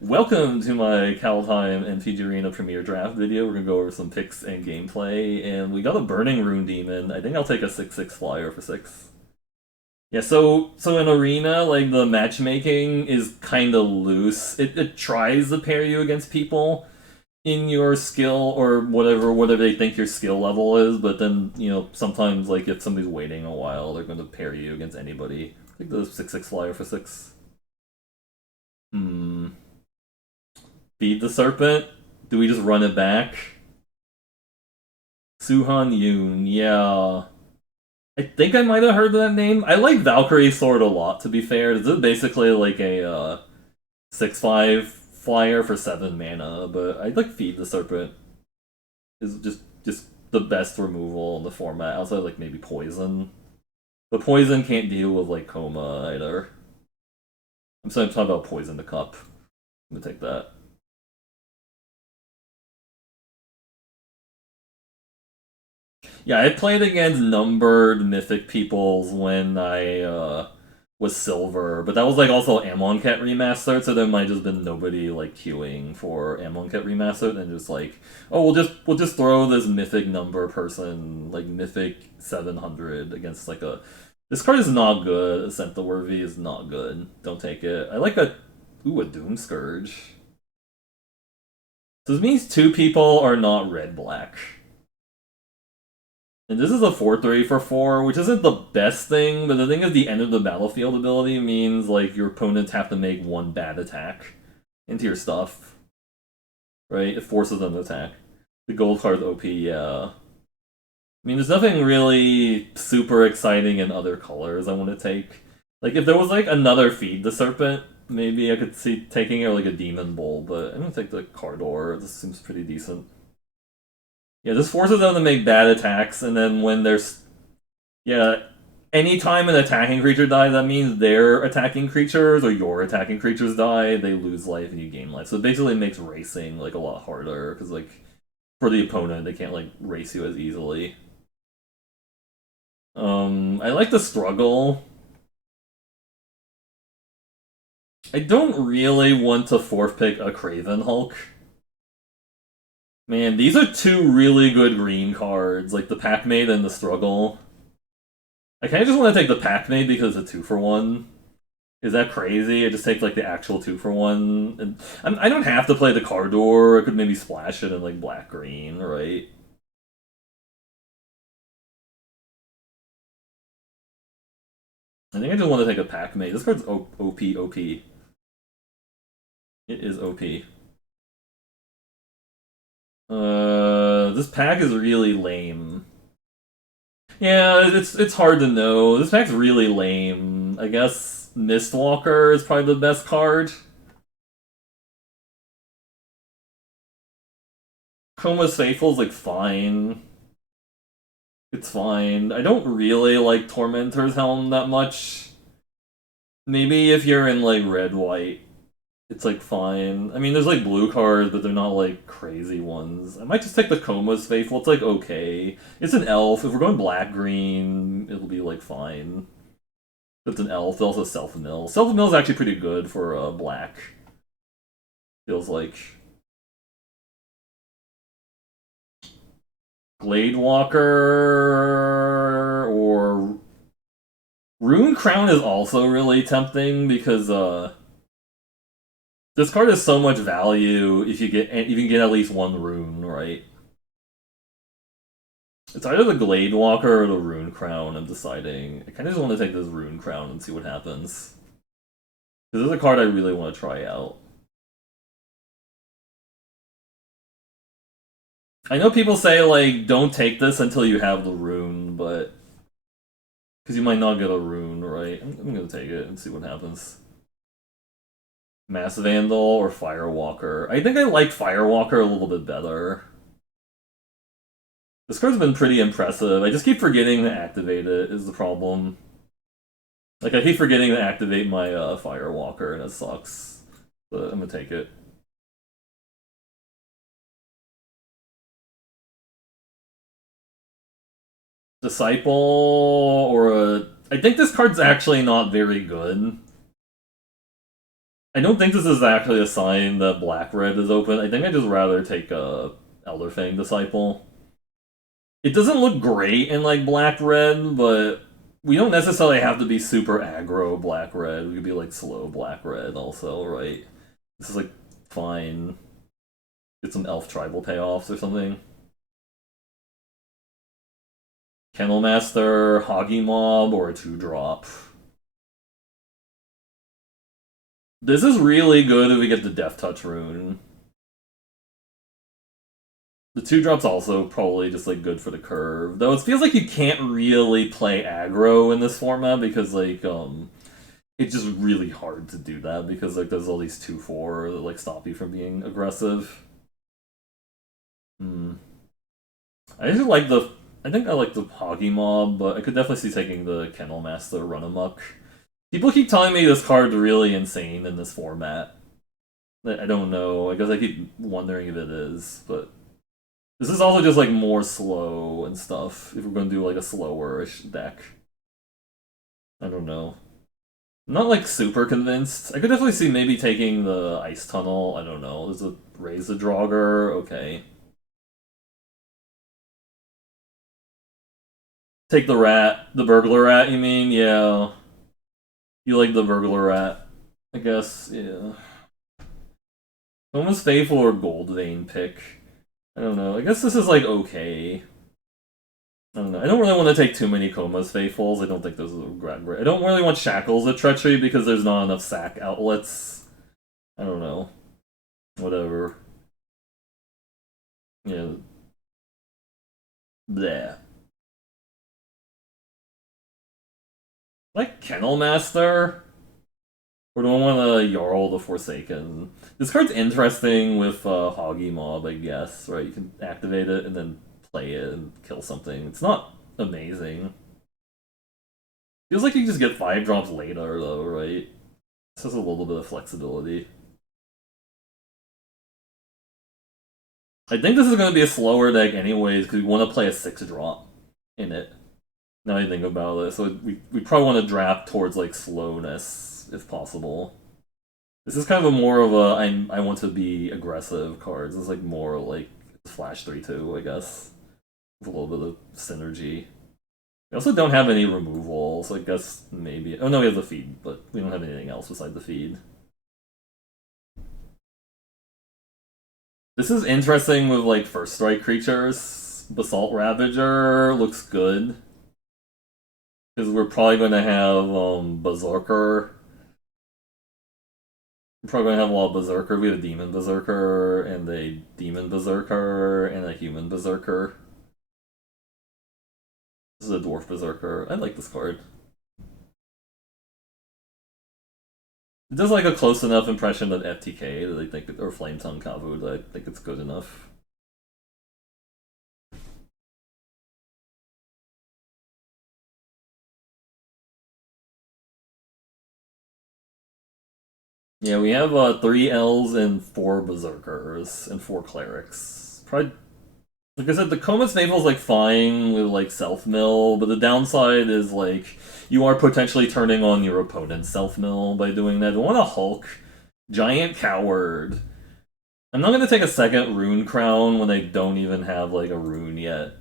Welcome to my Kaldheim and Fiji Arena Premier Draft video. We're gonna go over some picks and gameplay, and we got a Burning Rune Demon. I think I'll take a 6/6 flyer for 6. Yeah, so in Arena, like, the matchmaking is kind of loose. It tries to pair you against people in your skill or whatever they think your skill level is, but then, sometimes, like, if somebody's waiting a while, they're going to pair you against anybody. I think the 6/6 flyer for 6. Hmm. Feed the Serpent? Do we just run it back? Suhan Yoon, yeah. I think I might have heard that name. I like Valkyrie Sword a lot, to be fair. This is basically like a 6/5 flyer for 7 mana, but I like Feed the Serpent. Is just the best removal in the format, outside like maybe Poison. But Poison can't deal with like Coma either. I'm talking about Poison the Cup. I'm gonna take that. Yeah, I played against numbered mythic peoples when I was silver, but that was like also Amonkhet remastered, so there might just been nobody like queuing for Amonkhet remastered and just like, oh, we'll just throw this mythic number person, like mythic 700 against like a. This card is not good. Ascent the Worthy is not good. Don't take it. I like a Doom Scourge. So this means two people are not red black. And this is a 4/3 for 4, which isn't the best thing, but the thing is the end of the battlefield ability means like your opponents have to make one bad attack into your stuff. Right? It forces them to attack. The gold card's OP, yeah. I mean, there's nothing really super exciting in other colors I want to take. Like, if there was like another Feed the Serpent, maybe I could see taking it, or like a Demon Bull, but I'm gonna take the Cardor. This seems pretty decent. Yeah, this forces them to make bad attacks, and then when there's. Yeah, anytime an attacking creature dies, that means their attacking creatures or your attacking creatures die, they lose life and you gain life. So it basically makes racing like a lot harder, because like for the opponent, they can't like race you as easily. I like the struggle. I don't really want to fourth pick a Craven Hulk. Man, these are two really good green cards, like the Packmate and the Struggle. I kind of just want to take the Packmate because it's a 2-for-1. Is that crazy? I just take like the actual 2-for-1, and I don't have to play the Cardor. I could maybe splash it in like black green, right? I think I just want to take a Packmate. This card's OP OP. It is OP. This pack is really lame. Yeah, it's hard to know. This pack's really lame. I guess Mistwalker is probably the best card. Chroma's Faithful is like fine. It's fine. I don't really like Tormentor's Helm that much. Maybe if you're in like red white, it's like fine. I mean, there's like blue cards, but they're not like crazy ones. I might just take the Coma's Faithful. It's like okay. It's an elf. If we're going black green, it'll be like fine. It's an elf. It's also Self Mill. Self Mill is actually pretty good for black. Feels like Gladewalker or Rune Crown is also really tempting because this card has so much value if you can get at least one rune, right? It's either the Gladewalker or the Rune Crown, I'm deciding. I kinda just want to take this Rune Crown and see what happens. This is a card I really want to try out. I know people say, like, don't take this until you have the rune, but. Because you might not get a rune, right? I'm gonna take it and see what happens. Mass Vandal or Firewalker. I think I like Firewalker a little bit better. This card's been pretty impressive. I just keep forgetting to activate it, is the problem. Like, I keep forgetting to activate my Firewalker, and it sucks. But I'm gonna take it. Disciple or a. I think this card's actually not very good. I don't think this is actually a sign that black-red is open. I think I'd just rather take a Elderfang Disciple. It doesn't look great in like black-red, but we don't necessarily have to be super aggro black-red. We could be like slow black-red also, right? This is like fine. Get some elf tribal payoffs or something. Kennel Master, Hoggy Mob, or a 2-drop. This is really good if we get the Death Touch rune. The 2-drop's also probably just like good for the curve. Though it feels like you can't really play aggro in this format because like it's just really hard to do that because like there's all these 2/4 that like stop you from being aggressive. Hmm. I just like the I think I like the Hoggy Mob, but I could definitely see taking the Kennel Master Run Amok. People keep telling me this card's really insane in this format. I don't know. I guess I keep wondering if it is, but this is also just like more slow and stuff. If we're gonna do like a slower-ish deck, I don't know. I'm not like super convinced. I could definitely see maybe taking the Ice Tunnel. I don't know. There's a Raise the Draugr. Okay. Take the rat, the burglar rat. You mean? Yeah. You like the burglar rat? I guess. Yeah. Almost Faithful or Gold Vein pick. I don't know. I guess this is like okay. I don't know. I don't really want to take too many Coma's Faithfuls. I don't think those are great. I don't really want Shackles of Treachery because there's not enough sack outlets. I don't know. Whatever. Yeah. Bleh. Like Kennel Master? Or do I want to Jarl the Forsaken? This card's interesting with Hoggy Mob, I guess, right? You can activate it and then play it and kill something. It's not amazing. Feels like you just get 5 drops later, though, right? This has a little bit of flexibility. I think this is going to be a slower deck anyways, because we want to play a 6-drop in it. Now I think about it, so we probably want to draft towards like slowness if possible. This is kind of a more of a I want to be aggressive cards. This is like more like Flash 3/2, I guess, with a little bit of synergy. We also don't have any removal, so I guess maybe. Oh no, we have the feed, but we don't have anything else beside the feed. This is interesting with like first strike creatures. Basalt Ravager looks good. Because we're probably going to have Berserker. We're probably going to have a lot of Berserker. We have a Demon Berserker, and a Demon Berserker, and a Human Berserker. This is a Dwarf Berserker. I like this card. It does like a close enough impression of FTK that I think, or Flame Tongue Kavu, that I think it's good enough. Yeah, we have 3 L's and 4 Berserkers and 4 Clerics. Probably, like I said, the Coma's Naval's like fine with like self mill, but the downside is like you are potentially turning on your opponent's self mill by doing that. I want a Hulk, Giant Coward. I'm not gonna take a second Rune Crown when they don't even have like a rune yet.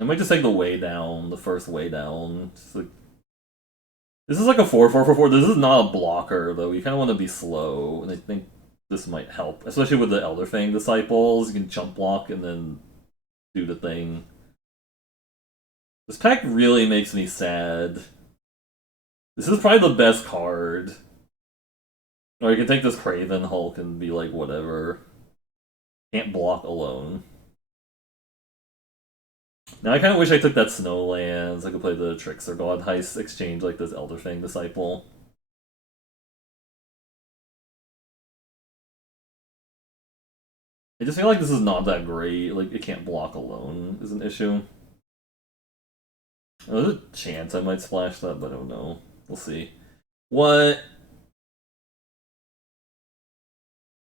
I might just take the Way Down, the first Way Down. Like, this is like a 4/4/4/4. This is not a blocker though. You kind of want to be slow, and I think this might help, especially with the Elderfang Disciples. You can jump block and then do the thing. This pack really makes me sad. This is probably the best card. Or you can take this Craven Hulk and be like, whatever. Can't block alone. Now I kind of wish I took that Snowlands. I could play the Trickster God Heist exchange like this Elderfang Disciple. I just feel like this is not that great. Like, it can't block alone is an issue. Oh, there's a chance I might splash that, but I don't know. We'll see. What?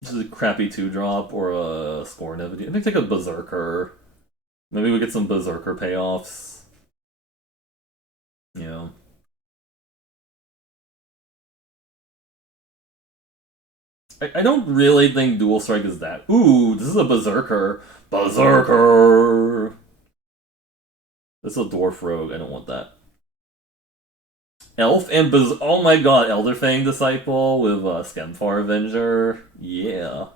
This is a crappy 2-drop or a Scorn Evidence. I think take a Berserker. Maybe we get some Berserker payoffs. Yeah. I don't really think Dual Strike is that. Ooh, this is a Berserker. Berserker! This is a Dwarf Rogue. I don't want that. Elf and oh my god, Elderfang Disciple with Skemfar Avenger. Yeah.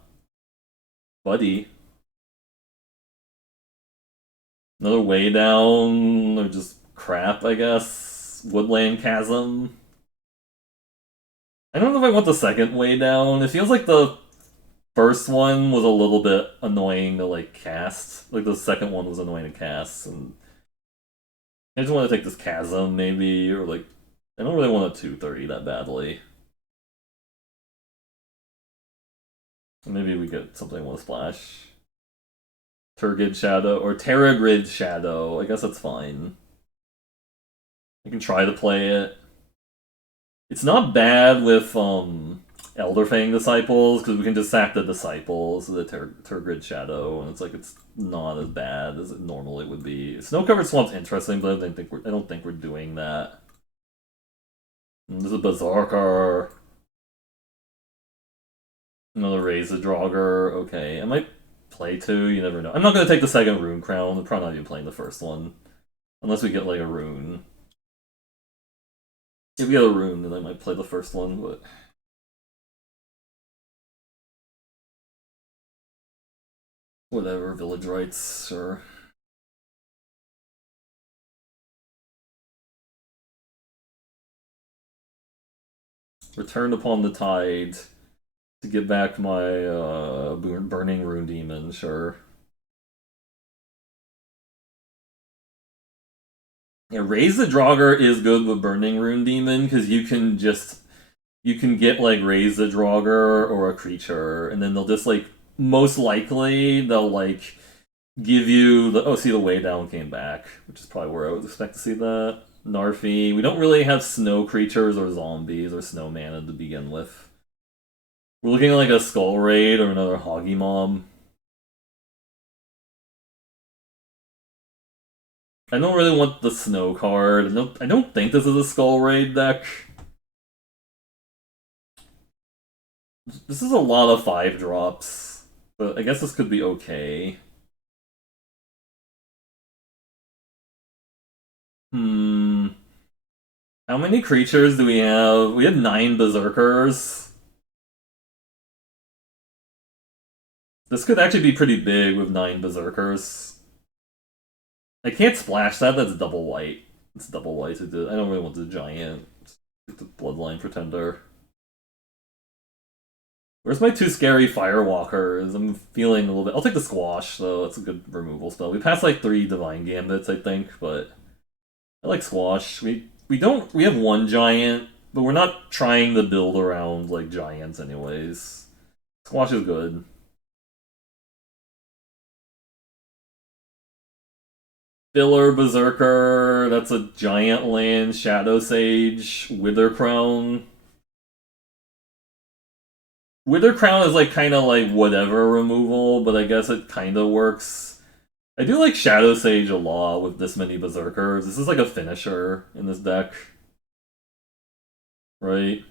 Buddy. Another Way Down, or just crap, I guess. Woodland Chasm. I don't know if I want the second Way Down. It feels like the first one was a little bit annoying to, like, cast. Like, the second one was annoying to cast, and I just want to take this Chasm, maybe, or, like, I don't really want a 230 that badly. Maybe we get something with a splash. Turgid Shadow, or Terragrid Shadow. I guess that's fine. I can try to play it. It's not bad with Elderfang Disciples, because we can just sack the Disciples of the Tergrid Shadow, and it's not as bad as it normally would be. Snow-Covered Swamp's interesting, but I don't think we're doing that. This is a Berserker. Another Razor Draugr. Okay, I might play two, you never know. I'm not going to take the second Rune Crown. I'm probably not even playing the first one. Unless we get, like, a Rune. If we get a Rune, then I might play the first one, but... Whatever, Village Rites, sure. Return upon the Tide to get back my Burning Rune Demon, sure. Yeah, Raise the Draugr is good with Burning Rune Demon, because you can get, like, Raise the Draugr or a creature, and then they'll just, like, most likely, they'll, like, give you the... Oh, see, the Way Down came back, which is probably where I would expect to see that. Narfi. We don't really have snow creatures or zombies or snow mana to begin with. We're looking at, like, a Skull Raid or another Hoggy Mom. I don't really want the snow card. I don't think this is a Skull Raid deck. This is a lot of 5-drops, but I guess this could be okay. How many creatures do we have? We have 9 Berserkers. This could actually be pretty big with 9 Berserkers. I can't splash that, that's double white. It's double white to do. I don't really want the giant. The Bloodline Pretender. Where's my 2 scary Firewalkers? I'm feeling a little bit... I'll take the Squash, though. That's a good removal spell. We passed, like, 3 Divine Gambits, I think, but... I like Squash. We have 1 giant, but we're not trying to build around, like, giants anyways. Squash is good. Filler Berserker, that's a giant land, Shadow Sage, Wither Crown. Wither Crown is, like, kind of like whatever removal, but I guess it kind of works. I do like Shadow Sage a lot with this many Berserkers. This is like a finisher in this deck. Right?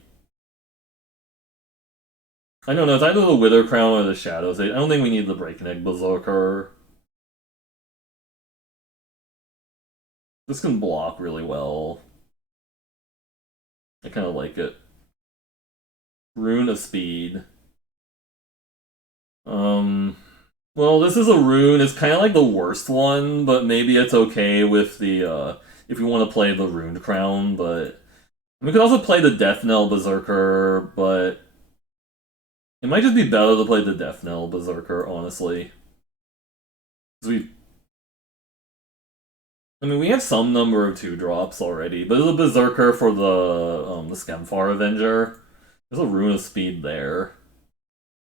I don't know, it's either the Wither Crown or the Shadow Sage. I don't think we need the Breakneck Berserker. This can block really well. I kind of like it. Rune of Speed. Well, this is a rune. It's kind of like the worst one, but maybe it's okay with the, if we want to play the Runed Crown, but... We could also play the Death Knell Berserker, but... It might just be better to play the Death Knell Berserker, honestly. I mean, we have some number of 2-drops already, but there's a Berserker for the Skemfar Avenger. There's a Rune of Speed there.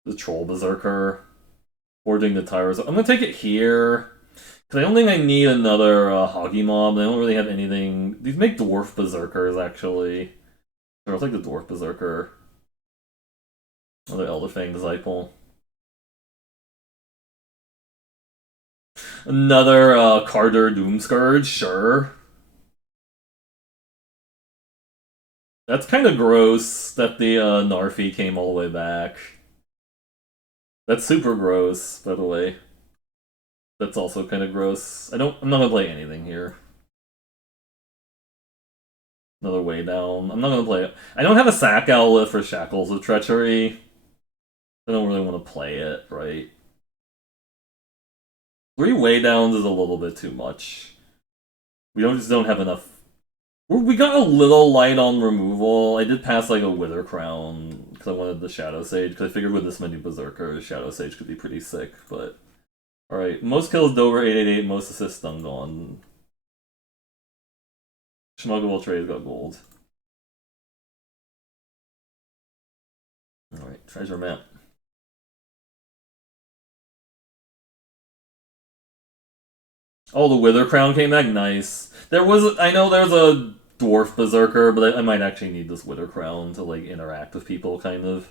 The Troll Berserker. Forging the Tyrants. I'm gonna take it here. Because I don't think I need another Hoggy Mob. I don't really have anything... These make Dwarf Berserkers, actually. Sure, I'll take the Dwarf Berserker. Another Elderfang Disciple. Another Carter Doomscourge, sure. That's kind of gross that the Narfi came all the way back. That's super gross, by the way. That's also kind of gross. I'm not gonna play anything here. Another way down. I'm not gonna play it. I don't have a sack outlet for Shackles of Treachery. I don't really want to play it, right? 3 way downs is a little bit too much. Just don't have enough. We got a little light on removal. I did pass like a Wither Crown because I wanted the Shadow Sage, because I figured with this many Berserkers, Shadow Sage could be pretty sick, but... Alright, most kills Dover 888, most assists Dungon. Schmuggable Trade got gold. Alright, treasure map. Oh, the Wither Crown came back? Nice. I know there's a Dwarf Berserker, but I might actually need this Wither Crown to, like, interact with people, kind of.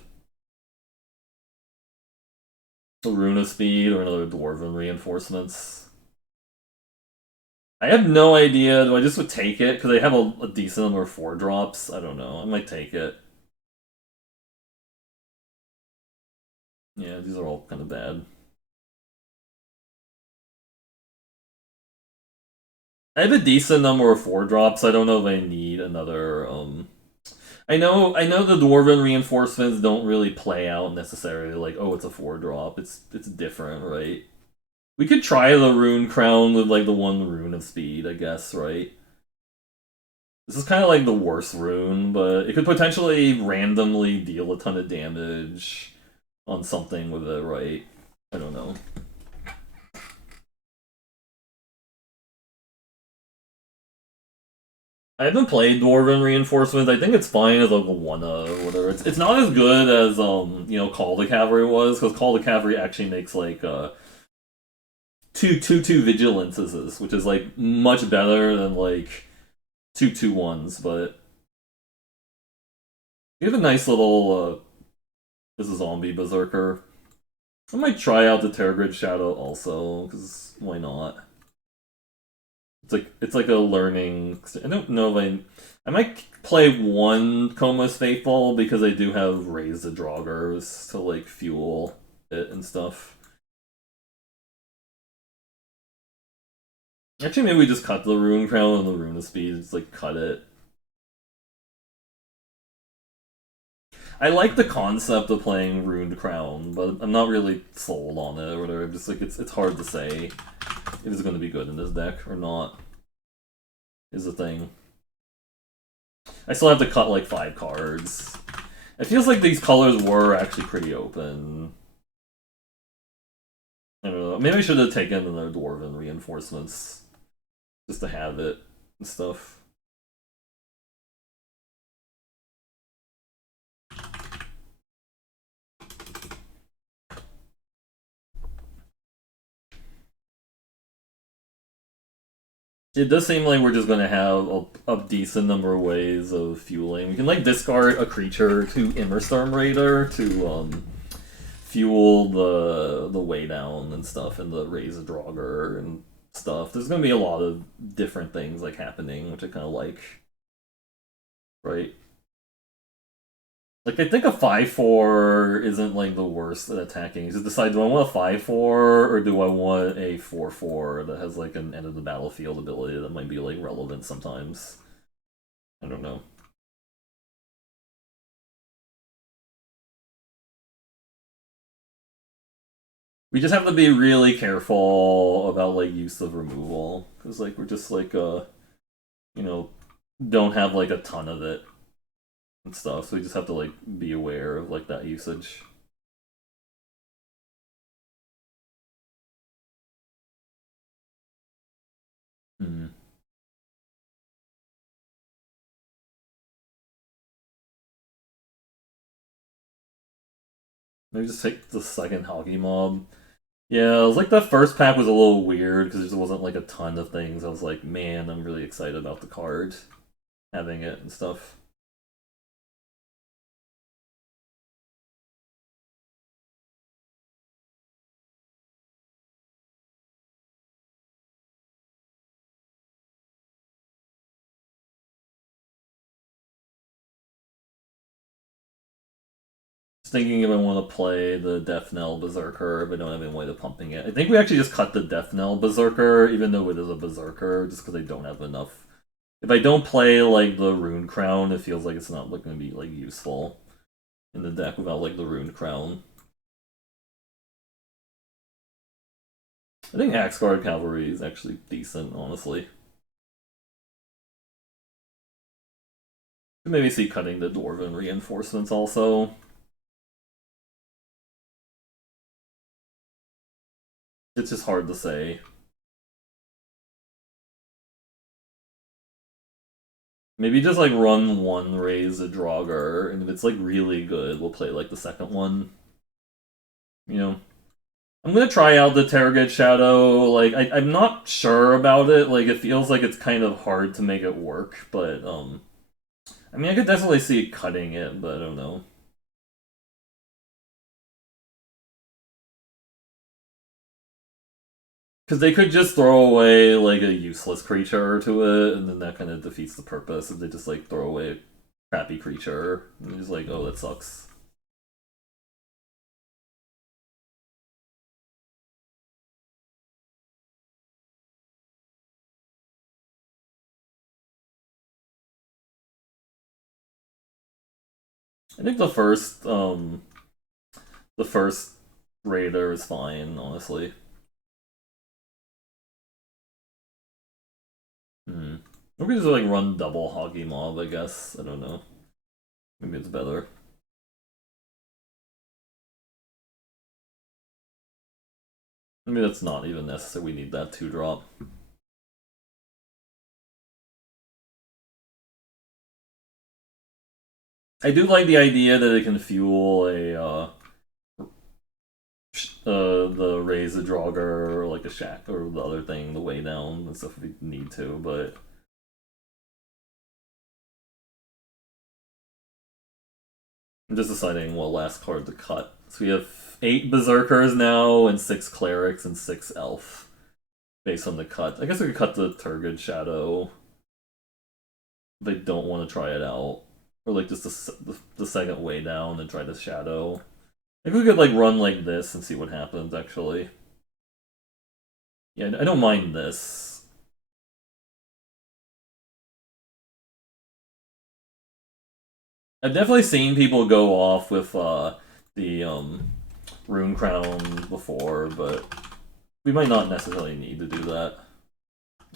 A Rune of Speed or another Dwarven Reinforcements. I have no idea. Do I just would take it? Because they have a decent number of 4-drops. I don't know. I might take it. Yeah, these are all kind of bad. I have a decent number of 4-drops. I don't know if I need another, I know the Dwarven Reinforcements don't really play out necessarily like, oh, it's a 4-drop. It's different, right? We could try the Rune Crown with, like, the 1 Rune of Speed, I guess, right? This is kind of like the worst rune, but it could potentially randomly deal a ton of damage on something with it, right? I don't know. I haven't played Dwarven Reinforcements. I think it's fine as like a 1-of or whatever. It's not as good as Call the Cavalry was, because Call the Cavalry actually makes like two vigilances, which is like much better than like 2/1s, but you have a nice little this is zombie berserker. I might try out the Terragrid Shadow also, because why not? It's like a learning. I don't know if I might play 1 Coma's Faithful, because I do have Raise the Draugrs to like fuel it and stuff. Actually, maybe we just cut the Rune Crown and the Rune of Speed. Just like cut it. I like the concept of playing Runed Crown, but I'm not really sold on it or whatever. Just like it's hard to say if it's going to be good in this deck or not. Is the thing. I still have to cut like 5 cards. It feels like these colors were actually pretty open. I don't know. Maybe I should have taken their Dwarven Reinforcements just to have it and stuff. It does seem like we're just gonna have a decent number of ways of fueling. We can like discard a creature to Immerstorm Raider to fuel the way down and stuff, and the Raise a Draugr and stuff. There's gonna be a lot of different things like happening, which I kind of like. Right? Like, I think a 5/4 isn't like the worst at attacking. You just decide, do I want a 5/4 or do I want a 4/4 that has like an end of the battlefield ability that might be like relevant sometimes. I don't know. We just have to be really careful about like use of removal, because like we're just like you know don't have like a ton of it and stuff. So we just have to like be aware of like that usage. Hmm. Maybe just take the second Hockey Mob. Yeah, it was like the first pack was a little weird because there just wasn't like a ton of things. I was like, man, I'm really excited about the card, having it and stuff. thinking if I want to play the Death Knell Berserker if I don't have any way of pumping it. I think we actually just cut the Death Knell Berserker, even though it is a Berserker, just because I don't have enough. If I don't play like the Rune Crown, it feels like it's not going to be like useful in the deck without like the Rune Crown. I think Axguard Cavalry is actually decent, honestly. Maybe see cutting the Dwarven reinforcements also. It's just hard to say. Maybe just like run one Raise a Draugr, and if it's like really good, we'll play like the second one. You know? I'm gonna try out the Terragate Shadow. Like, I'm not sure about it. Like, it feels like it's kind of hard to make it work, but, I mean, I could definitely see cutting it, but I don't know. Because they could just throw away, like, a useless creature to it, and then that kind of defeats the purpose if they just, like, throw away a crappy creature. And it's like, oh, that sucks. I think the first Raider is fine, honestly. Hmm. We could just, like, run double Hoggy Mob, I guess. I don't know. Maybe it's better. Maybe that's not even necessary. We need that 2-drop. I do like the idea that it can fuel the Raise a Draugr or like a Shack or the other thing, the Way Down and stuff if we need to, but I'm just deciding what last card to cut. So we have 8 Berserkers now and 6 Clerics and 6 Elf based on the cut. I guess we could cut the Turgid Shadow if they don't want to try it out. Or like just the second Way Down and try the Shadow. Maybe we could like run like this and see what happens actually. Yeah, I don't mind this. I've definitely seen people go off with the Rune Crown before, but we might not necessarily need to do that.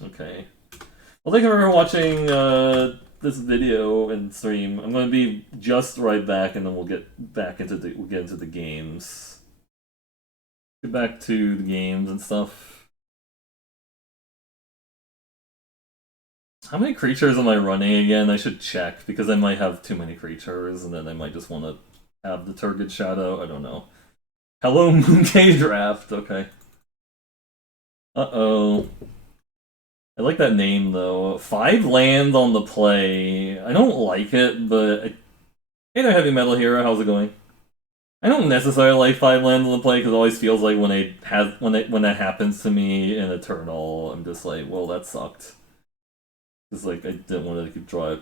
Okay. Well, thank you for watching this video and stream. I'm going to be just right back, and then we'll get into the games. Get back to the games and stuff. How many creatures am I running again? I should check, because I might have too many creatures, and then I might just want to have the Turgid Shadow. I don't know. Hello, Mooncave Draft. Okay. Uh-oh. I like that name, though. 5 lands on the play. I don't like it, but... Hey there, Heavy Metal Hero. How's it going? I don't necessarily like 5 lands on the play, because it always feels like when that happens to me in Eternal, I'm just like, well, that sucked. It's like, I didn't want to keep drawing.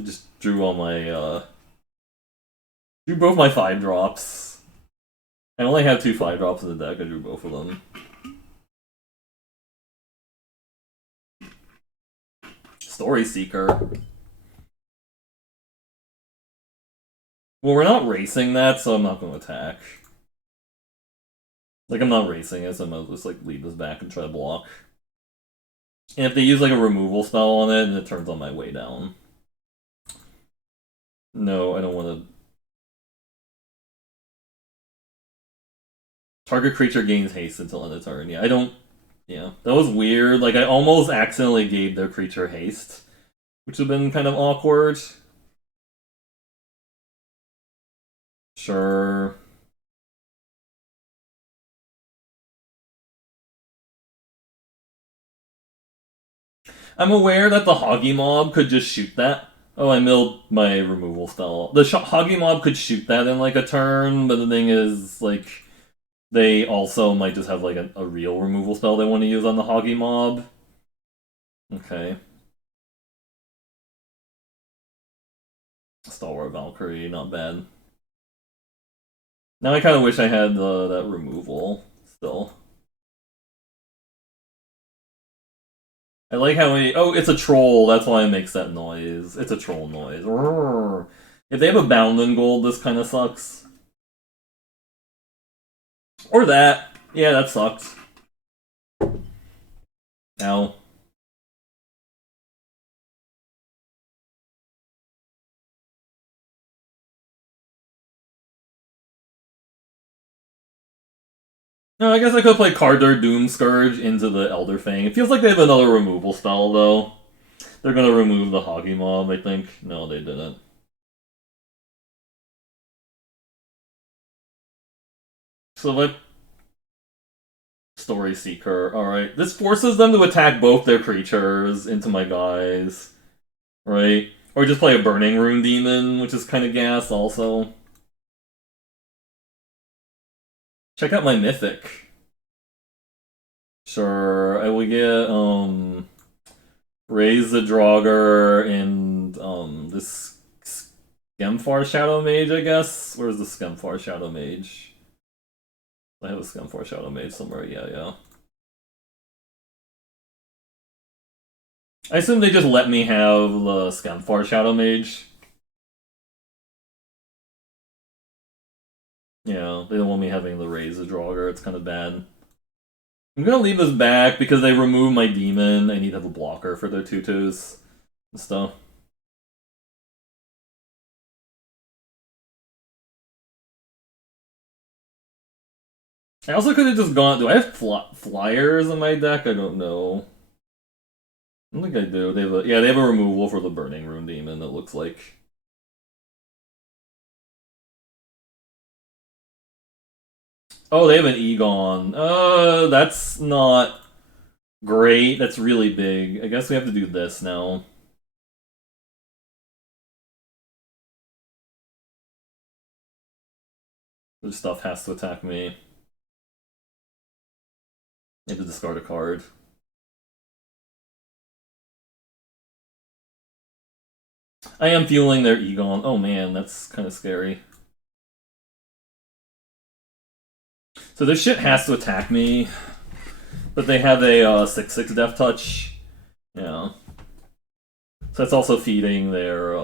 I just drew all my, drew both my 5-drops. I only have 2 5-drops in the deck, I drew both of them. Story Seeker. Well, we're not racing that, so I'm not going to attack. Like, I'm not racing it, so I'm going to just, like, lead this back and try to block. And if they use, like, a removal spell on it, then it turns on my Way Down. No, I don't want to... Target creature gains haste until end of turn. Yeah, I don't... Yeah, that was weird. Like, I almost accidentally gave their creature haste, which would have been kind of awkward. Sure. I'm aware that the Hoggy Mob could just shoot that. Oh, I milled my removal spell. The Hoggy Mob could shoot that in, like, a turn, but the thing is, like, they also might just have, like, a real removal spell they want to use on the Hoggy Mob. Okay. Stalwart Valkyrie, not bad. Now I kind of wish I had that removal still. I like how he. Oh, it's a troll. That's why it makes that noise. It's a troll noise. If they have a bound in gold, this kind of sucks. Or that. Yeah, that sucks. Ow. No, I guess I could play Carder Doom Scourge into the Elder Fang. It feels like they have another removal spell, though. They're gonna remove the Hoggy Mob, I think. No, they didn't. So if I Story Seeker. Alright. This forces them to attack both their creatures into my guys. Right? Or just play a Burning Rune Demon, which is kind of gas also. Check out my Mythic. Sure, I will get, Raise the Draugr and, this Skemfar Shadow Mage, I guess? Where's the Skemfar Shadow Mage? I have a Skemfar Shadow Mage somewhere, yeah. I assume they just let me have the Skemfar Shadow Mage. Yeah, they don't want me having the Raise the Draugr, it's kind of bad. I'm gonna leave this back because they remove my demon. I need to have a blocker for their 2/2s and stuff. I also could have just gone. Do I have flyers in my deck? I don't know. I don't think I do. They have a they have a removal for the Burning Rune Demon. It looks like. Oh, they have an Egon. That's not great. That's really big. I guess we have to do this now. This stuff has to attack me. I have to discard a card. I am fueling their Egon. Oh man, that's kind of scary. So this shit has to attack me, but they have a 6/6 Death Touch. Yeah. So that's also feeding their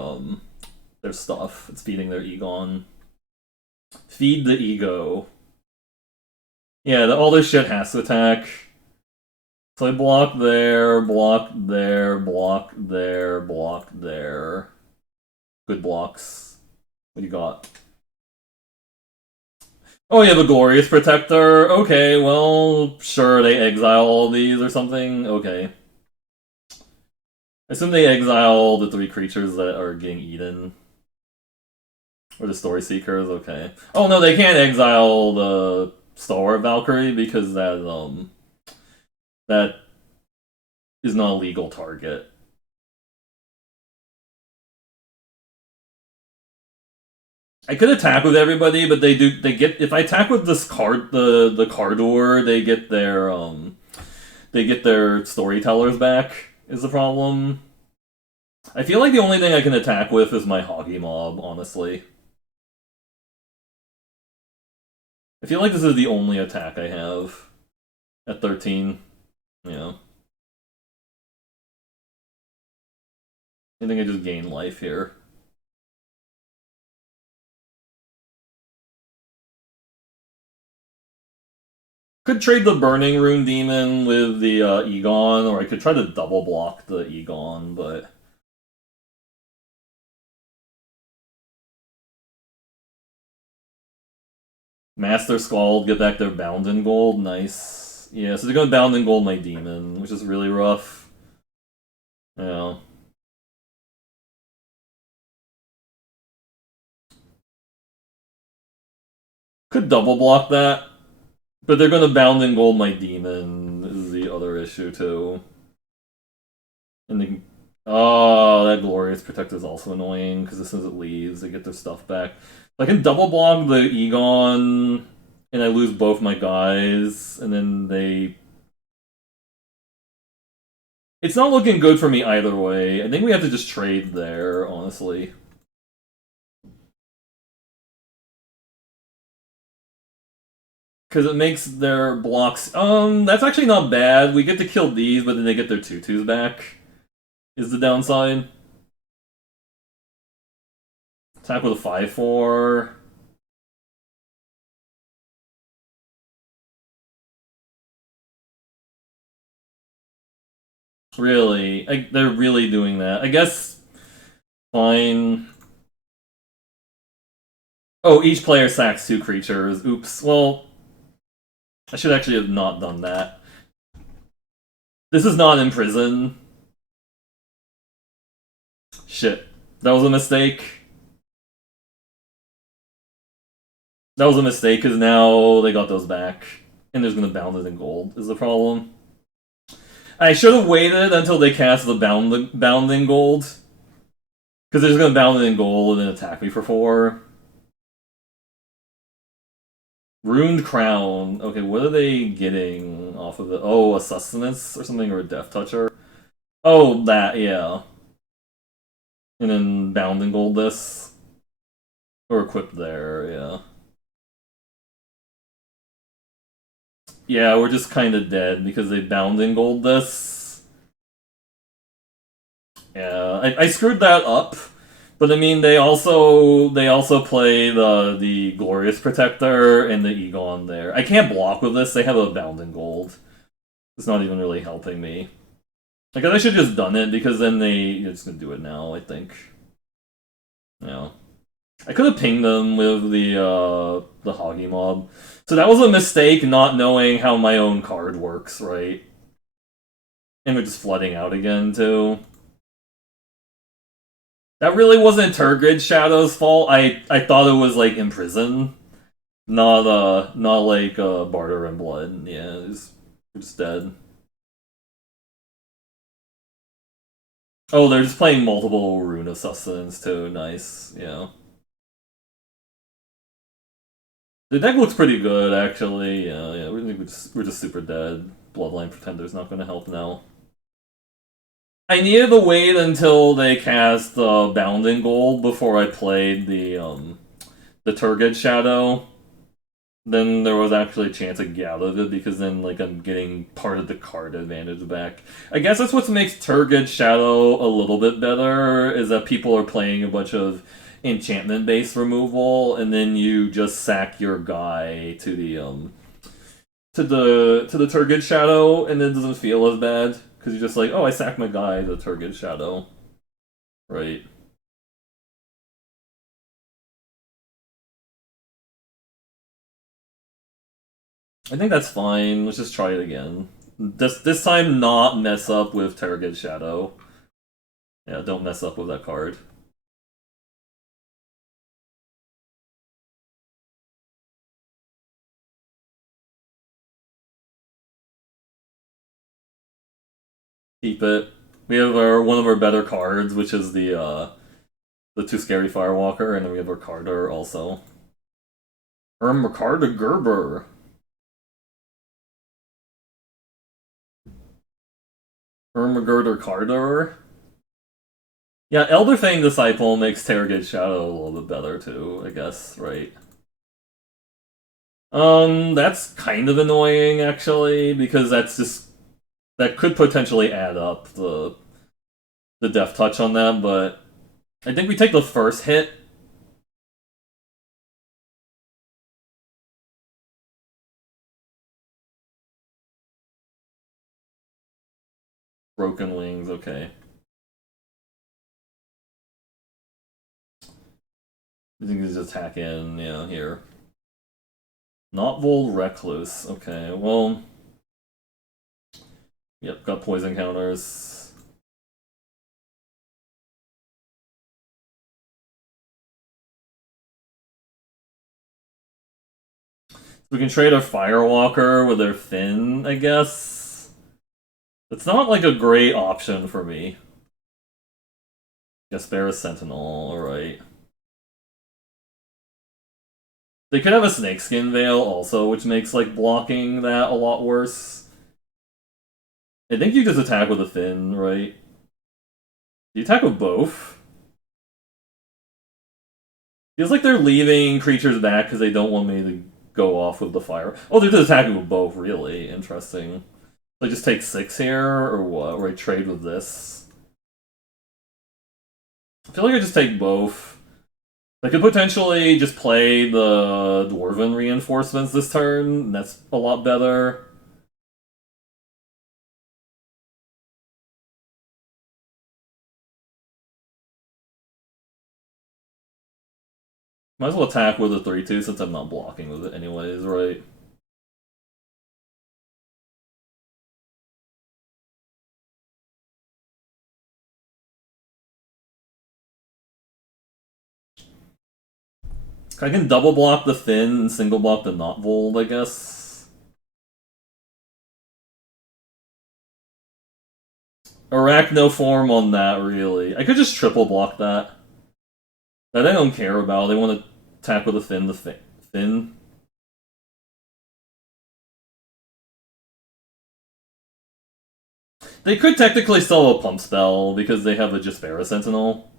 stuff. It's feeding their Egon. Feed the ego. Yeah, all this shit has to attack. So I block there, block there, block there, block there. Good blocks. What do you got? Oh, you have a Glorious Protector. Okay, well, sure, they exile all these or something. Okay. I assume they exile the 3 creatures that are getting eaten. Or the Story Seekers, okay. Oh no, they can't exile the Stalwart Valkyrie because that is not a legal target. I could attack with everybody, but they get if I attack with this card the Cardor, they get their storytellers back, is the problem. I feel like the only thing I can attack with is my Hoggy Mob, honestly. I feel like this is the only attack I have at 13. Yeah. I think I just gain life here. Could trade the Burning Rune Demon with the Egon, or I could try to double block the Egon, but... Master Scald, get back their Bound in Gold, nice. Yeah, so they're going to Bound in Gold my Demon, which is really rough. Yeah. Could double block that, but they're going to Bound in Gold my Demon, is the other issue, too. And they can... Oh, that Glorious Protector is also annoying, because as soon as it leaves, they get their stuff back. I can double block the Egon, and I lose both my guys, and then they... It's not looking good for me either way. I think we have to just trade there, honestly. Because it makes their blocks... that's actually not bad. We get to kill these, but then they get their 2/2s back. Is the downside. Attack with a 5/4. Really? They're really doing that. I guess... Fine. Oh, each player sacks 2 creatures. Oops. Well, I should actually have not done that. This is not in prison. Shit. That was a mistake. That was a mistake, because now they got those back. And there's gonna bound it in gold, is the problem. I should have waited until they cast the bound in gold. Because they're just gonna bound it in gold and then attack me for 4. Ruined Crown. Okay, what are they getting off of it? Oh, a Sustenance or something, or a Death Toucher? Oh, that, yeah. And then bound in gold this. Or equipped there, yeah. Yeah, we're just kind of dead because they bound in gold this. Yeah, I screwed that up. But I mean, they also play the Glorious Protector and the Egon there. I can't block with this. They have a bound in gold. It's not even really helping me. I guess I should have just done it because then they're just gonna do it now. I think. Yeah, I could have pinged them with the Hoggy Mob. So that was a mistake, not knowing how my own card works, right? And we're just flooding out again too. That really wasn't Turgid Shadow's fault. I thought it was like Imprison, not like Barter and Blood. Yeah, it's just dead. Oh, they're just playing multiple Rune of Sustenance too. Nice, yeah. The deck looks pretty good actually. Yeah. We're just super dead. Bloodline Pretender's not going to help now. I needed to wait until they cast Bound in Gold before I played the Turgid Shadow. Then there was actually a chance to get out of it because then like I'm getting part of the card advantage back. I guess that's what makes Turgid Shadow a little bit better is that people are playing a bunch of enchantment based removal and then you just sack your guy to the Turgid Shadow and it doesn't feel as bad because you're just like, oh, I sacked my guy to the Turgid Shadow, right? I think that's fine. Let's just try it again. This time, not mess up with Turgid Shadow. Yeah, don't mess up with that card. Keep it. We have one of our better cards, which is the Too Scary Firewalker, and then we have our Carter also. Carter Gerber. Ermagurder Carter. Yeah, Elder Fang Disciple makes Turgid Shadow a little bit better too, I guess, right? That's kind of annoying actually, because that could potentially add up the Death Touch on that, but I think we take the first hit. Broken Wings, okay. I think he's attack in, yeah, here. Notvold Recluse, okay, well. Yep, got poison counters. We can trade our Firewalker with our Finn, I guess. It's not like a great option for me. Gaspera Sentinel, alright. They could have a Snakeskin Veil also, which makes like blocking that a lot worse. I think you just attack with a Finn, right? You attack with both? Feels like they're leaving creatures back because they don't want me to go off with the fire. Oh, they're just attacking with both. Really interesting. They just take 6 here, or what? Or I trade with this. I feel like I just take both. I could potentially just play the Dwarven reinforcements this turn. That's a lot better. Might as well attack with a 3-2 since I'm not blocking with it anyways, right? I can double block the Thin and single block the Not Vold, I guess. Arachnoform on that, really. I could just triple block that. That I don't care about. They want to attack with a Thin, Thin. They could technically still have a Pump Spell because they have a Jaspera Sentinel.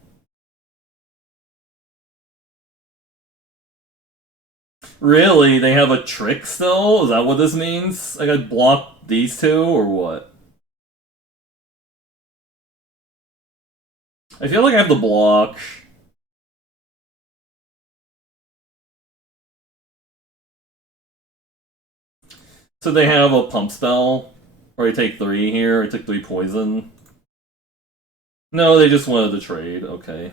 Really? They have a trick still? Is that what this means? I gotta block these two, or what? I feel like I have to block. So they have a pump spell, or I take 3 here. I took 3 poison. No, they just wanted to trade. Okay.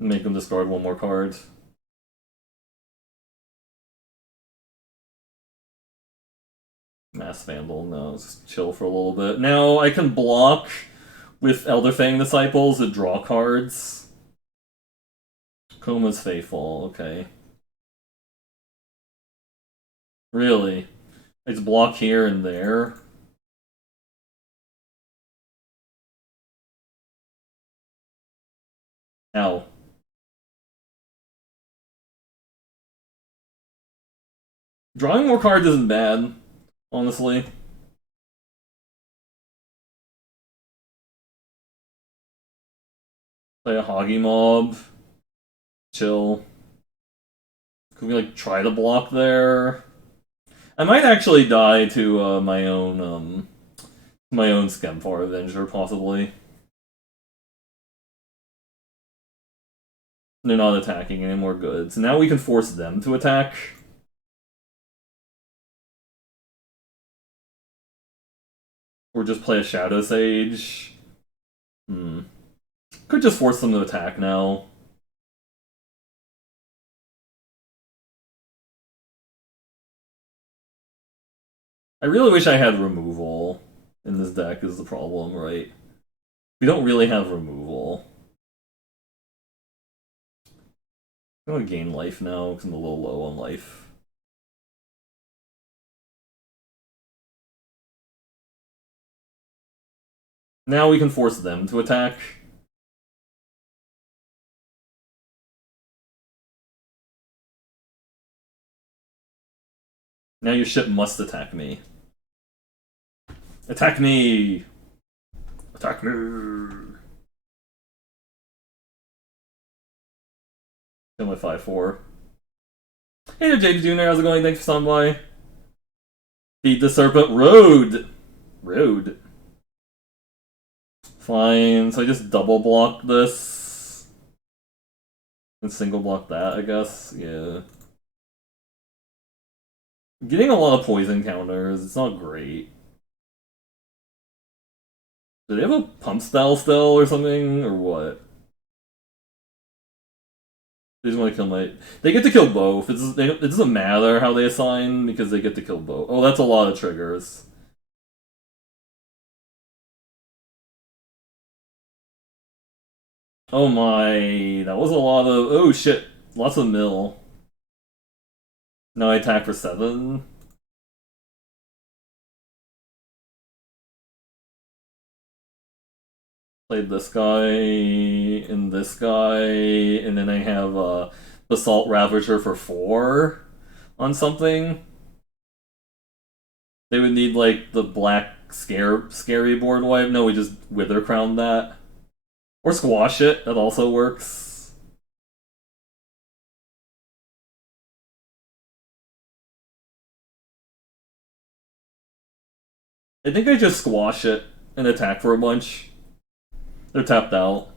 Make them discard 1 more card. Mass Vandal, no, just chill for a little bit. Now I can block with Elderfang Disciples and draw cards. Koma's Faithful, okay. Really? I just block here and there? Ow. Drawing more cards isn't bad, honestly. Play a Hoggy Mob. Chill. Could we, like, try to block there? I might actually die to my own Skemfar Avenger, possibly. They're not attacking anymore, good. So now we can force them to attack. Or just play a Shadow Sage. Could just force them to attack now. I really wish I had removal in this deck is the problem, right? We don't really have removal. I'm gonna gain life now because I'm a little low on life. Now we can force them to attack. Now your ship must attack me. Attack me! Attack me! Kill my 5-4. Hey there, JD Jr., how's it going? Thanks for stopping by. Beat the Serpent Road! Road. Fine, so I just double block this. And single block that, I guess. Yeah. Getting a lot of poison counters, it's not great. Do they have a pump spell still or something? Or what? They just want to kill my... They get to kill both. It doesn't matter how they assign because they get to kill both. Oh, that's a lot of triggers. Oh my... That was a lot of... Oh shit. Lots of mill. Now I attack for 7. Played this guy and this guy, and then I have Basalt Ravager for 4 on something. They would need like the black scary board wipe. No, we just Wither Crown that. Or squash it, that also works. I think I just squash it and attack for a bunch. They're tapped out.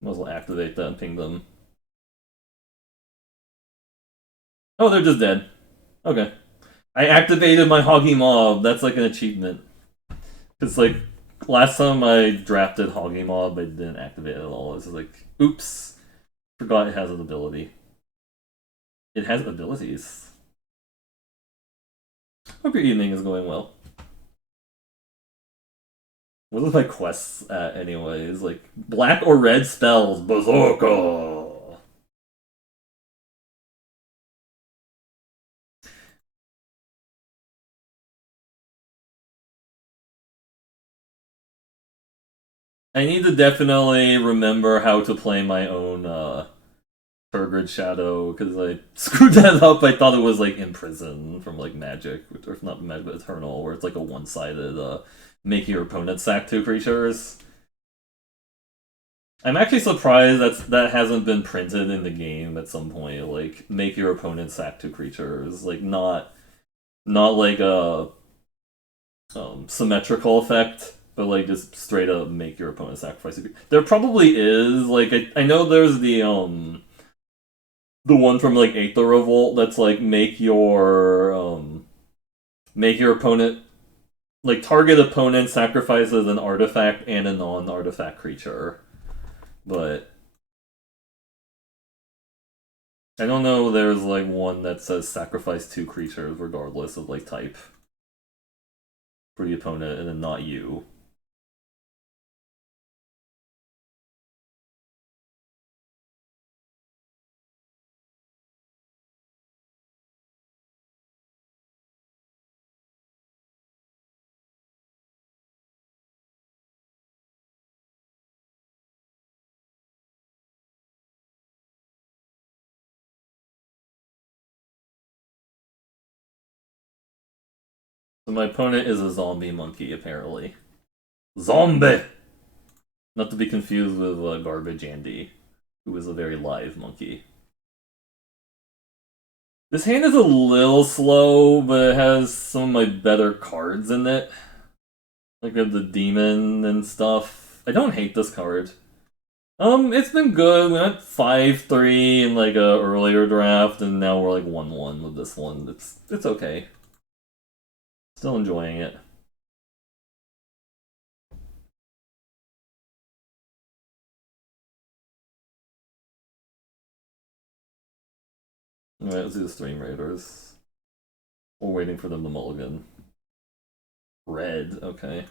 Might as well activate that and ping them. Oh, they're just dead. Okay. I activated my Hoggy Mob. That's like an achievement. Because, like, last time I drafted Hoggy Mob, I didn't activate it at all. It's like, oops. Forgot it has an ability. It has abilities. Hope your evening is going well. What are my quests at, anyways? Like, black or red spells. Berserker! I need to definitely remember how to play my own Turgid Shadow, because I screwed that up. I thought it was like Imprison from like Magic, or if not Magic, but Eternal, where it's like a one-sided make your opponent sack 2 creatures. I'm actually surprised that hasn't been printed in the game at some point. Like, make your opponent sack 2 creatures, like not like a symmetrical effect, but like just straight up make your opponent sacrifice. There probably is like I know there's the one from like Aether Revolt that's like make your opponent like target opponent sacrifices an artifact and a non-artifact creature. But I don't know there's like one that says sacrifice 2 creatures regardless of like type for the opponent and then not you. So my opponent is a zombie monkey apparently. Zombie! Not to be confused with Garbage Andy, who is a very live monkey. This hand is a little slow, but it has some of my better cards in it. Like the demon and stuff. I don't hate this card. It's been good. We went 5-3 in like a earlier draft, and now we're like 1-1 with this one. It's okay. Still enjoying it. Alright, let's do the Stream Raiders. We're waiting for them to mulligan. Red, okay.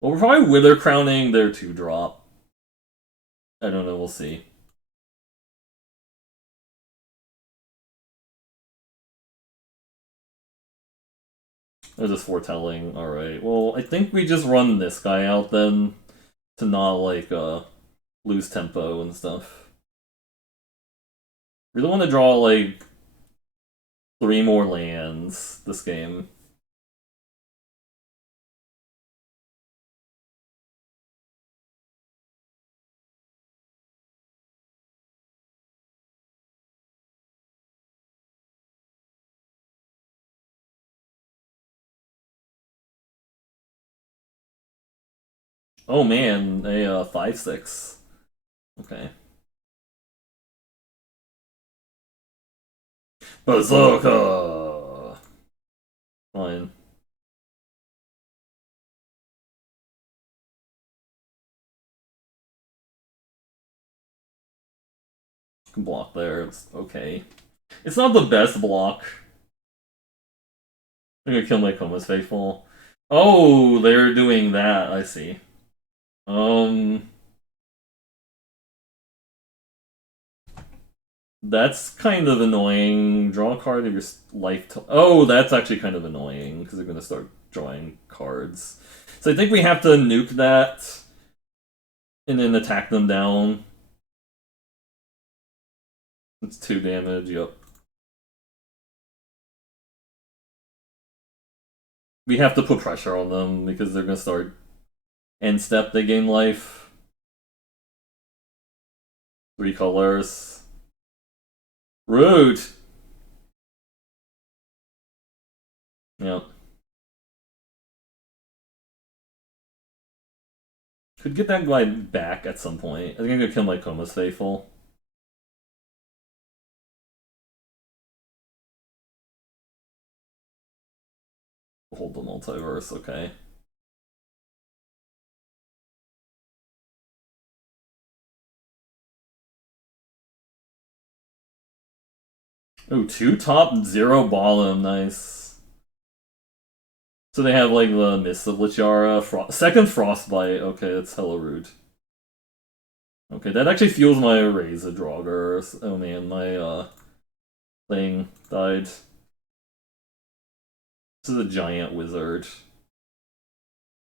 Well, we're probably Wither Crowning their 2-drop. I don't know, we'll see. They're just foretelling, alright. Well, I think we just run this guy out then to not, like, lose tempo and stuff. Really want to draw, like, 3 more lands this game. Oh man, a 5/6. Okay. Berserker! Fine. You can block there, it's okay. It's not the best block. I'm gonna kill my Coma's Faithful. Oh, they're doing that, I see. That's kind of annoying. Draw a card of your life. Oh, that's actually kind of annoying because they're gonna start drawing cards. So I think we have to nuke that and then attack them down. It's 2 damage, yep. We have to put pressure on them because they're gonna start end step, they gain life. 3 colors. Rude! Yep. Could get that guy back at some point. I think I'm gonna kill my Coma's Faithful. Hold the multiverse, okay. Oh, 2 top, 0 bottom, nice. So they have like the Mist of Lichara, second Frostbite, okay, that's hella rude. Okay, that actually fuels my Razor Draugr. Oh man, my thing died. This is a giant wizard.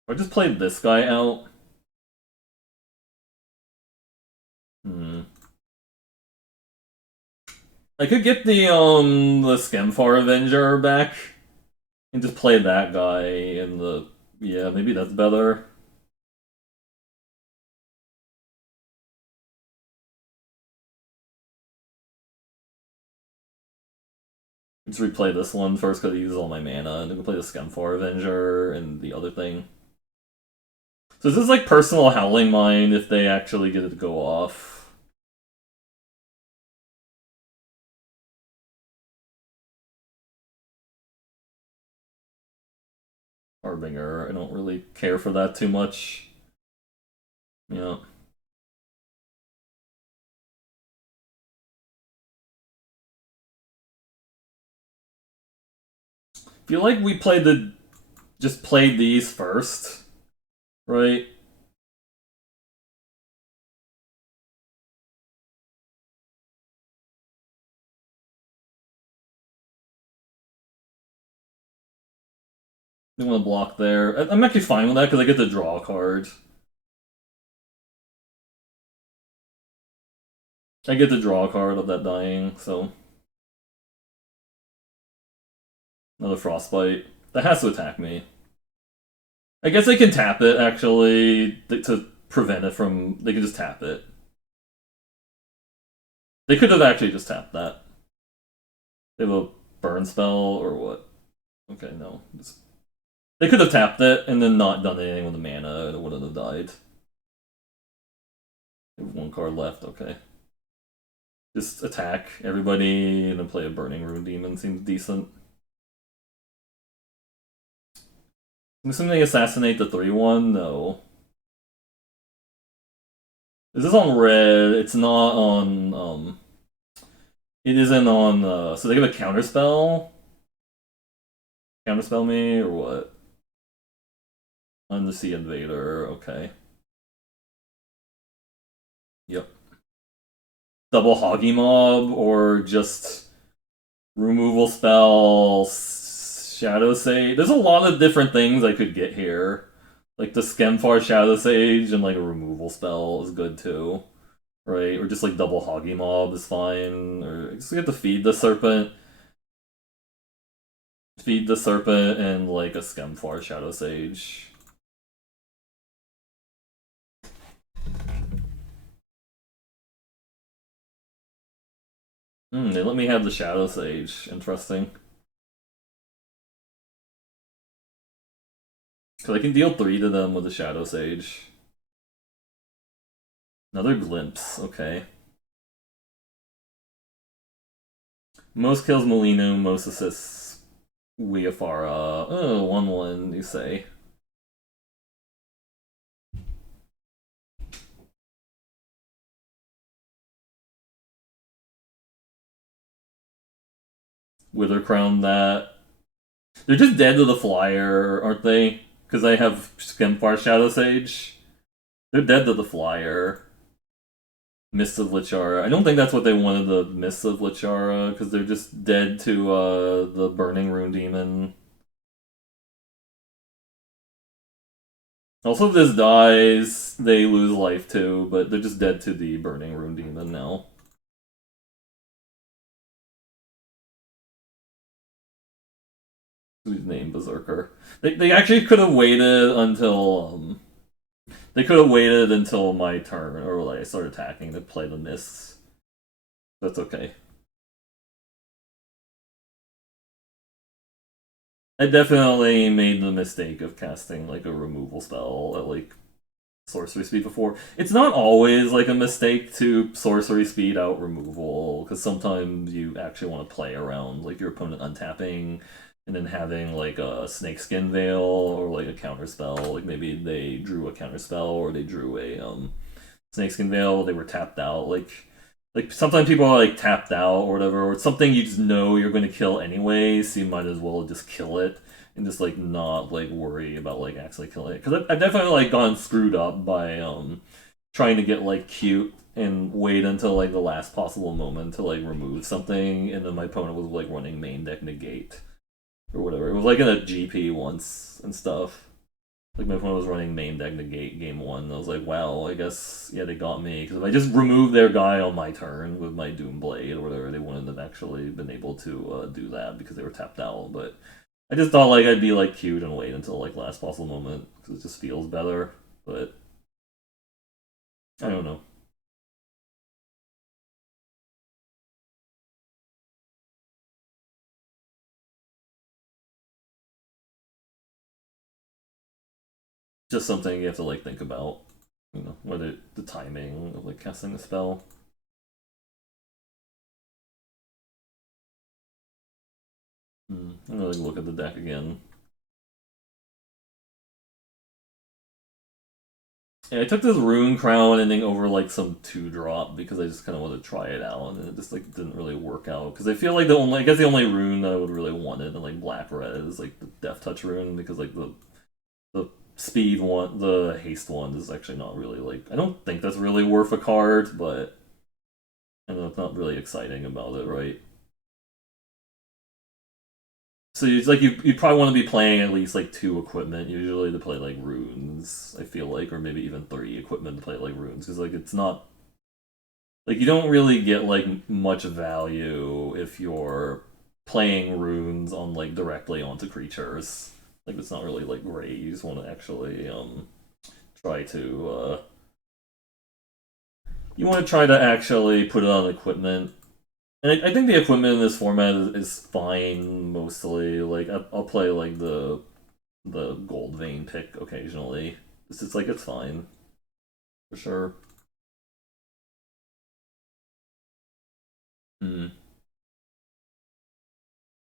I just played this guy out. I could get the Skemfar Avenger back and just play that guy in the yeah, maybe that's better. Just replay this one first because I use all my mana, and then play the Skemfar Avenger and the other thing. So this is like personal Howling Mind if they actually get it to go off. Harbinger, I don't really care for that too much. Yeah. Feel like we just played these first, right? They want to block there. I'm actually fine with that because I get to draw a card. I get to draw a card of that dying, so. Another Frostbite. That has to attack me. I guess they can tap it, actually, to prevent it from... They can just tap it. They could have actually just tapped that. They have a burn spell, or what? Okay, no. They could have tapped it, and then not done anything with the mana, and it wouldn't have died. They have 1 card left, okay. Just attack everybody, and then play a Burning Rune Demon seems decent. I'm assuming they assassinate the 3-1? No. This is on red, it's not on, it isn't on, so they have a counterspell? Counterspell me, or what? Undersea Invader, okay. Yep. Double Hoggy Mob, or just removal spell, Shadow Sage. There's a lot of different things I could get here. Like the Skemfar Shadow Sage and like a removal spell is good too. Right? Or just like double Hoggy Mob is fine. Or just get to feed the serpent. Feed the serpent and like a Skemfar Shadow Sage. They let me have the Shadow Sage. Interesting. Because I can deal 3 to them with the Shadow Sage. Another Glimpse, okay. Most kills Molino, most assists Weafara. Oh, 1-1, you say. Withercrown that. They're just dead to the flyer, aren't they? Because I have Skemfar Shadow Sage. They're dead to the flyer. Mist of Lichara. I don't think that's what they wanted, the Mist of Lichara, because they're just dead to the Burning Rune Demon. Also, if this dies, they lose life too, but they're just dead to the Burning Rune Demon now. Who's named Berserker. They actually could have waited until they could have waited until my turn or like I started attacking to play the mists. That's okay. I definitely made the mistake of casting like a removal spell at like sorcery speed before. It's not always like a mistake to sorcery speed out removal because sometimes you actually want to play around like your opponent untapping and then having like a snakeskin veil or like a counter spell. Like maybe they drew a counter spell or they drew a snakeskin veil. They were tapped out. Like sometimes people are like tapped out or whatever, or it's something you just know you're going to kill anyway, so you might as well just kill it and just like not like worry about like actually killing it. Because I've definitely like gone screwed up by trying to get like cute and wait until like the last possible moment to like remove something, and then my opponent was like running main deck negate or whatever. It was like in a GP once and stuff. Like my opponent was running main deck negate game one. And I was like, wow, I guess yeah they got me because if I just removed their guy on my turn with my Doomblade or whatever, they wouldn't have actually been able to do that because they were tapped out. But I just thought like I'd be like cute and wait until like last possible moment because it just feels better. But I don't know. Just something you have to like think about. You know, whether the timing of like casting a spell. I'm gonna like look at the deck again. Yeah, I took this rune crown ending over like some 2-drop because I just kind of wanted to try it out, and it just like didn't really work out. Because I feel like the only, I guess the only rune that I would really wanted in like black red is like the death touch rune because like the speed one, the haste one is actually not really like I don't think that's really worth a card, but I know it's not really exciting about it, right? So it's like you probably want to be playing at least like 2 equipment usually to play like runes. I feel like, or maybe even 3 equipment to play like runes because like it's not like you don't really get like much value if you're playing runes on like directly onto creatures. Like it's not really like great. You just want to actually try to you want to try to actually put it on equipment. And I think the equipment in this format is fine mostly. Like I'll play like the gold vein pick occasionally. It's just like it's fine for sure. Hmm.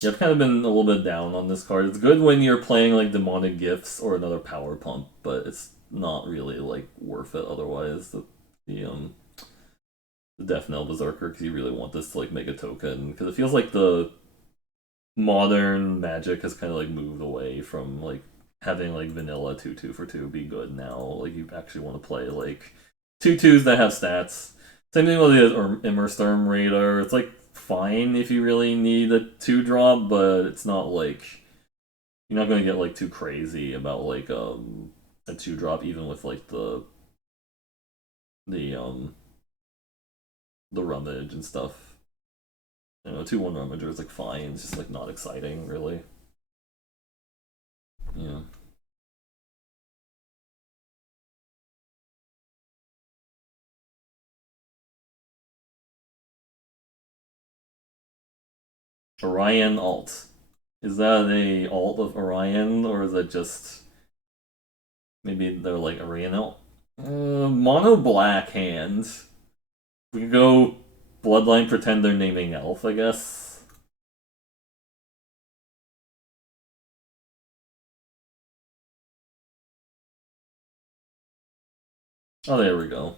Yeah, I've kind of been a little bit down on this card. It's good when you're playing like demonic gifts or another power pump, but it's not really like worth it otherwise. The the Death Knell Berserker because you really want this to like make a token because it feels like the modern Magic has kind of like moved away from like having like vanilla 2/2 for 2 be good now. Like you actually want to play like 2/2s that have stats. Same thing with the Immersturm Raider. It's like fine if you really need a 2-drop, but it's not like you're not gonna get like too crazy about like a 2-drop even with like the the rummage and stuff. You know, 2/1 rummager is like fine. It's just like not exciting really. Yeah. Orion alt. Is that a alt of Orion, or is that just maybe they're like Orion alt? Mono black hand. We could go Bloodline pretend they're naming elf, I guess. Oh, there we go.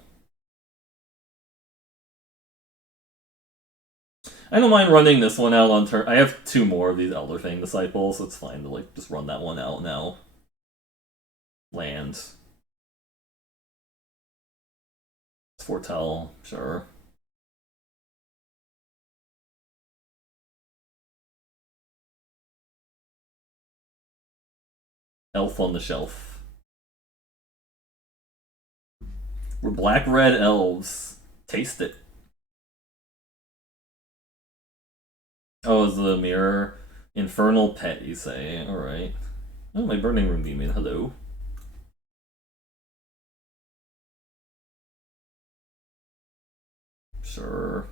I don't mind running this one out on turn. I have 2 more of these Elder Fang disciples, so it's fine to like just run that one out now. Land. Foretell, sure. Elf on the shelf. We're black red elves. Taste it. Oh, is the mirror? Infernal Pet, you say? Alright. Oh, my Burning Room Demon, hello. Sure.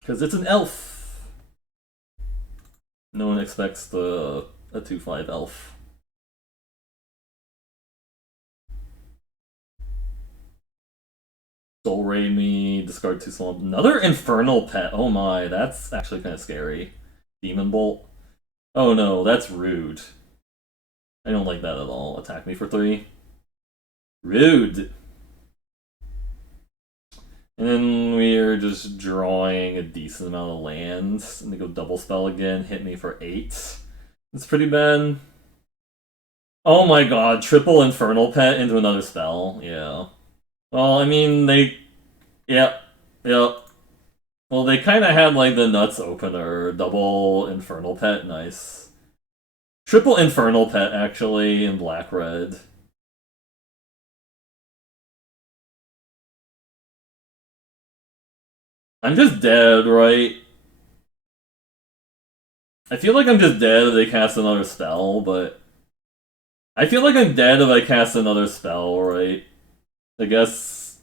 Because it's an elf. No one expects a 2/5 elf. Soul Raid me, discard 2 swamp. Another Infernal Pet. Oh my, that's actually kind of scary. Demon Bolt. Oh no, that's rude. I don't like that at all. Attack me for 3. Rude. And then we're just drawing a decent amount of lands. And they go double spell again, hit me for 8. It's pretty bad. Oh my god, triple Infernal Pet into another spell. Yeah. Well, I mean, they... Yep. Yep. Well, they kind of had, like, the nuts opener. Double Infernal Pet, nice. Triple Infernal Pet, actually, in black-red. I'm just dead, right? I feel like I'm just dead if they cast another spell, but... I feel like I'm dead if I cast another spell, right? I guess...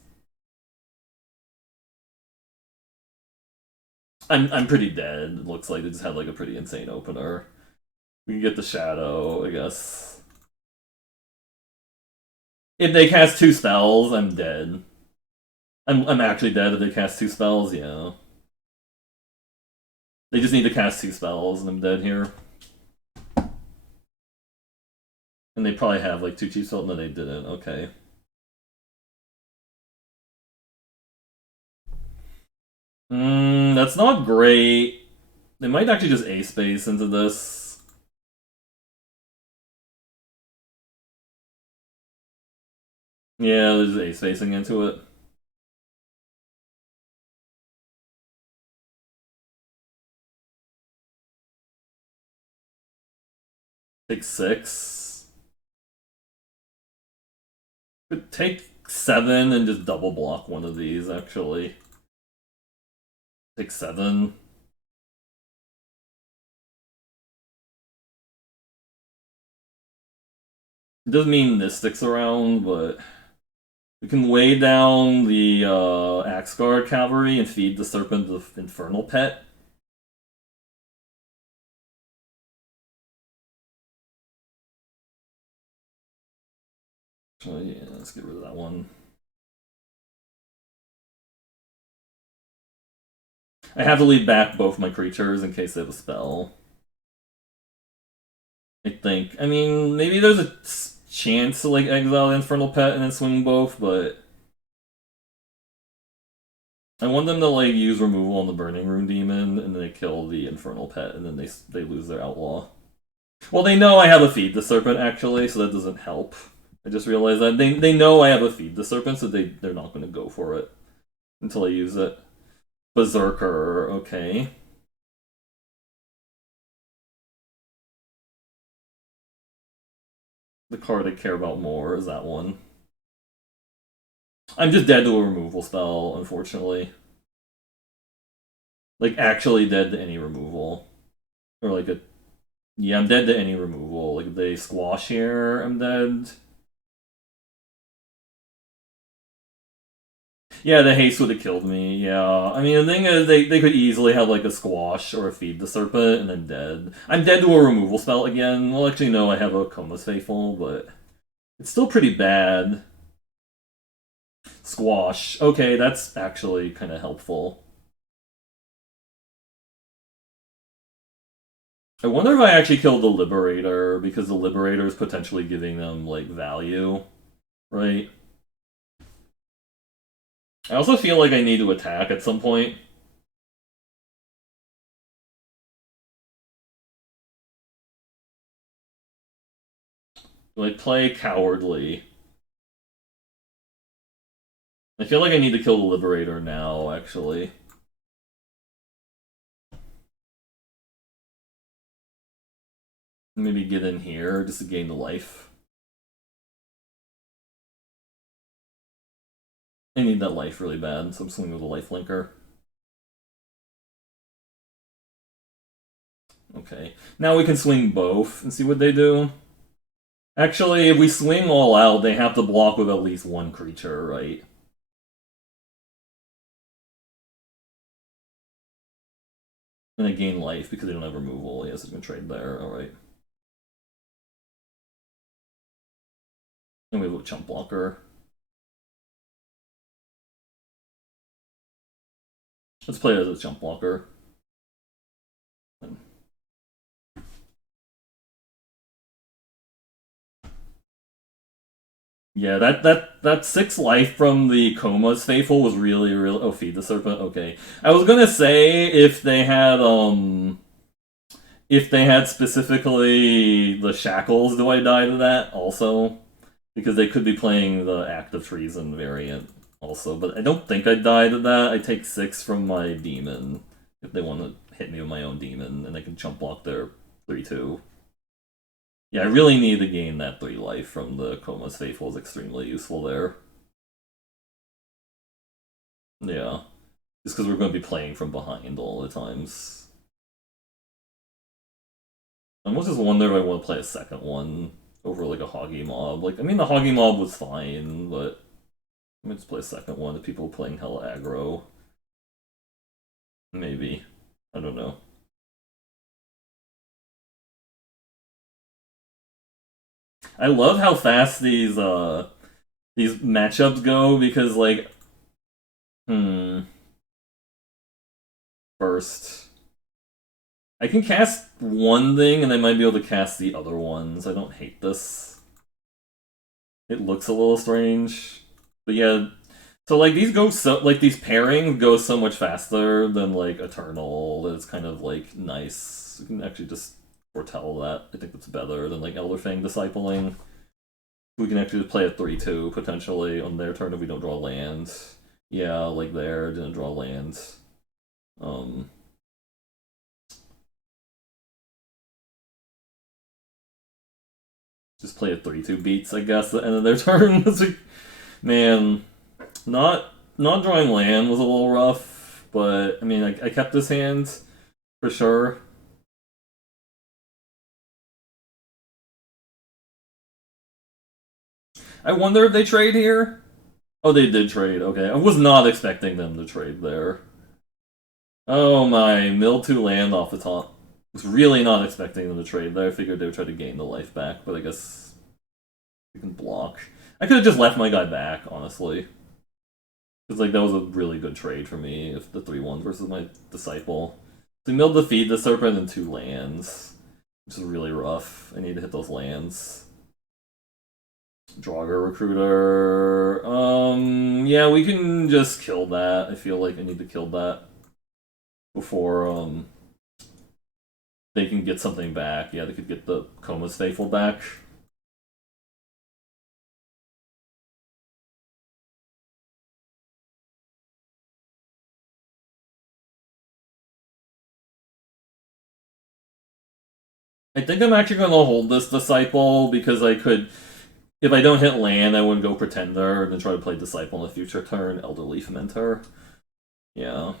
I'm pretty dead. It looks like they just had like a pretty insane opener. We can get the shadow, I guess. If they cast 2 spells, I'm dead. I'm actually dead if they cast 2 spells, yeah. They just need to cast 2 spells and I'm dead here. And they probably have like 2 cheap spells. No, they didn't. Okay. That's not great. They might actually just A-space into this. Yeah, they're just A-spacing into it. Take 6. Could take 7 and just double block one of these, actually. Take 7. It doesn't mean this sticks around, but we can weigh down the Axguard cavalry and feed the Serpent the Infernal Pet. So yeah, let's get rid of that one. I have to leave back both my creatures in case they have a spell. I think. I mean, maybe there's a chance to like exile the Infernal Pet and then swing both, but I want them to like use removal on the Burning Rune Demon and then they kill the Infernal Pet and then they lose their Outlaw. Well, they know I have a Feed the Serpent actually, so that doesn't help. I just realized that they know I have a Feed the Serpent, so they're not going to go for it until I use it. Berserker, okay. The card I care about more is that one. I'm just dead to a removal spell, unfortunately. Like, actually dead to any removal. Or like a... Yeah, I'm dead to any removal. Like, if they squash here, I'm dead. Yeah, the haste would have killed me, yeah. I mean, the thing is, they could easily have, like, a squash or a feed the serpent, and then dead. I'm dead to a removal spell again. Well, actually, no, I have a Coma's Faithful, but... It's still pretty bad. Squash. Okay, that's actually kind of helpful. I wonder if I actually killed the Liberator, because the Liberator is potentially giving them, like, value. Right? I also feel like I need to attack at some point. Do I play Cowardly? I feel like I need to kill the Liberator now, actually. Maybe get in here just to gain the life. I need that life really bad, so I'm swinging with a life linker. Okay. Now we can swing both and see what they do. Actually, if we swing all out, they have to block with at least one creature, right? And they gain life because they don't have removal. Yes, we can trade there. Alright. And we have a chump blocker. Let's play it as a chump blocker. Yeah, that 6 life from the Coma's Faithful was really. Oh, feed the serpent. Okay, I was gonna say if they had specifically the shackles, do I die to that also? Because they could be playing the Act of Treason variant also, but I don't think I'd die to that. I take 6 from my demon if they want to hit me with my own demon, and they can chump block their 3/2. Yeah, I really need to gain that 3 life from the Coma's Faithful is extremely useful there. Yeah. Just because we're going to be playing from behind all the times. I almost just wonder if I want to play a second one over like a Hoggy Mob. Like, I mean, the Hoggy Mob was fine, but I'm going to play a second one if people are playing hella aggro. Maybe. I don't know. I love how fast these matchups go because like first I can cast one thing and I might be able to cast the other ones. I don't hate this. It looks a little strange. But yeah, so like these go so like these pairings go so much faster than like Eternal that it's kind of like nice. You can actually just foretell that. I think that's better than like Elderfang discipling. We can actually play a 3/2 potentially on their turn if we don't draw land. Yeah, like there, didn't draw land. Just play a 3/2 beats, I guess, at the end of their turn. Man, not drawing land was a little rough, but I mean, I kept this hand for sure. I wonder if they trade here. Oh, they did trade. Okay, I was not expecting them to trade there. Oh my, mill 2 land off the top. Was really not expecting them to trade there. I figured they would try to gain the life back, but I guess we can block. I could have just left my guy back, honestly. Because like that was a really good trade for me if the 3/1 versus my disciple. So we milled the feed the serpent and 2 lands, which is really rough. I need to hit those lands. Draugr Recruiter. Yeah, we can just kill that. I feel like I need to kill that before they can get something back. Yeah, they could get the Coma's Faithful back. I think I'm actually going to hold this Disciple because I could, if I don't hit land, I wouldn't go Pretender and then try to play Disciple in a future turn, Elderleaf Mentor. Yeah.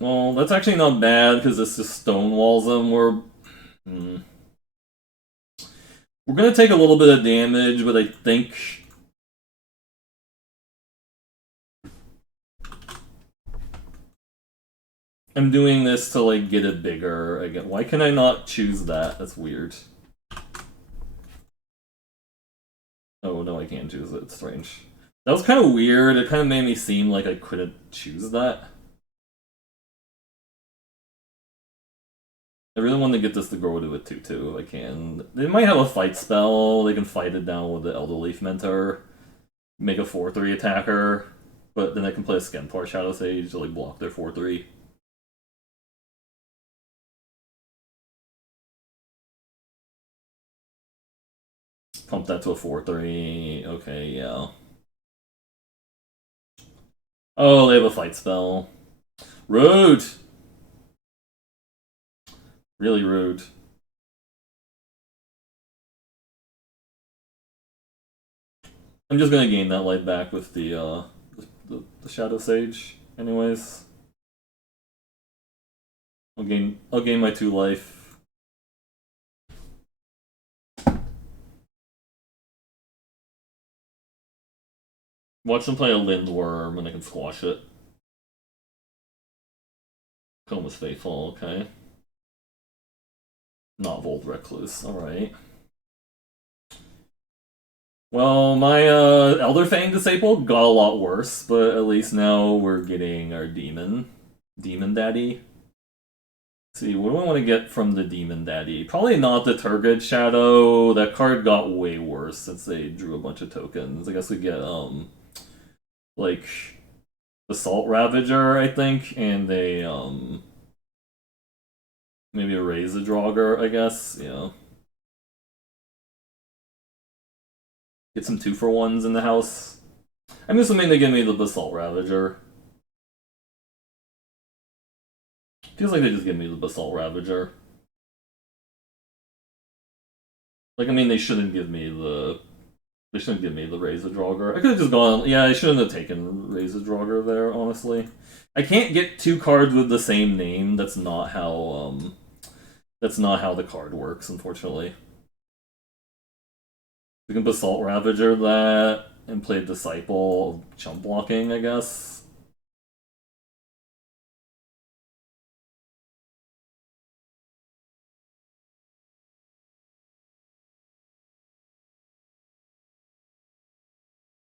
Well, that's actually not bad because this just stonewalls them. We're going to take a little bit of damage, but I think I'm doing this to like get it bigger again. Why can I not choose that? That's weird. Oh no, I can't choose it. It's strange. That was kind of weird. It kind of made me seem like I couldn't choose that. I really want to get this to grow to a 2/2 if I can. They might have a fight spell. They can fight it down with the Elderleaf Mentor. Make a 4/3 attacker. But then I can play a Skemtar Shadow Sage to like block their 4/3. Pump that to a 4/3. Okay, yeah. Oh, they have a fight spell. Rude! Really rude. I'm just gonna gain that life back with the the Shadow Sage. Anyways, I'll gain my 2 life. Watch them play a Lindworm and I can squash it. Coma's Faithful, okay. Not Volt Recluse, alright. Well, my Elder Fang Disciple got a lot worse, but at least now we're getting our Demon. Demon Daddy. Let's see, what do I want to get from the Demon Daddy? Probably not the Turgid Shadow. That card got way worse since they drew a bunch of tokens. I guess we get, like, Assault Ravager, I think, and maybe a Raise a Draugr, I guess, yeah. Get some 2-for-1s in the house. I'm assuming they give me the Basalt Ravager. Feels like they just give me the Basalt Ravager. Like, I mean, they shouldn't give me the Raise a Draugr. I could have just gone. Yeah, I shouldn't have taken Raise a Draugr there, honestly. I can't get 2 cards with the same name. That's not how the card works, unfortunately. We can Basalt Ravager that and play Disciple chump blocking, I guess.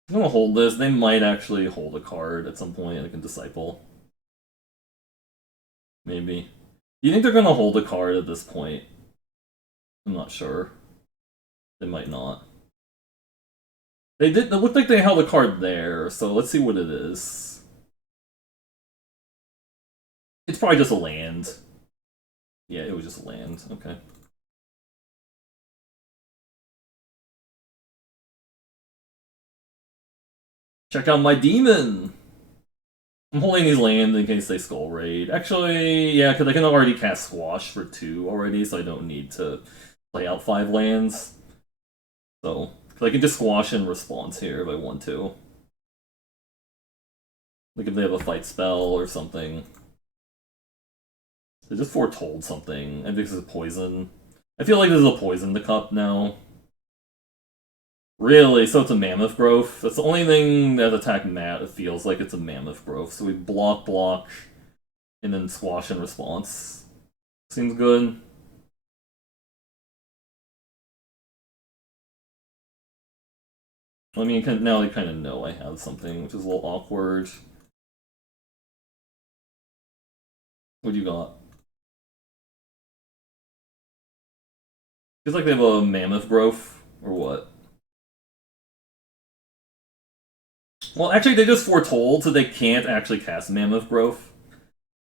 I'm gonna hold this. They might actually hold a card at some point and they can Disciple. Maybe. Do you think they're gonna hold a card at this point? I'm not sure. They might not. They did. It looked like they held a card there, so let's see what it is. It's probably just a land. Yeah, it was just a land. Okay. Check out my demon! I'm holding these lands in case they Skull Raid. Actually, yeah, because I can already cast Squash for 2 already, so I don't need to play out 5 lands. So, I can just Squash in response here if I want to. Like if they have a fight spell or something. They just foretold something. I think this is poison. I feel like this is a poison the cup now. Really? So it's a Mammoth Growth? That's the only thing that attack Matt, it feels like it's a Mammoth Growth. So we block, and then Squash in response. Seems good. I mean, now they kind of know I have something, which is a little awkward. What do you got? Feels like they have a Mammoth Growth, or what? Well, actually, they just foretold, so they can't actually cast Mammoth Growth.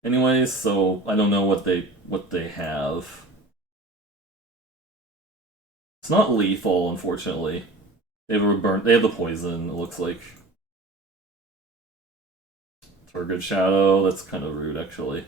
Anyways, so I don't know what they have. It's not lethal, unfortunately. They have They have the poison. It looks like Turgid Shadow. That's kind of rude, actually.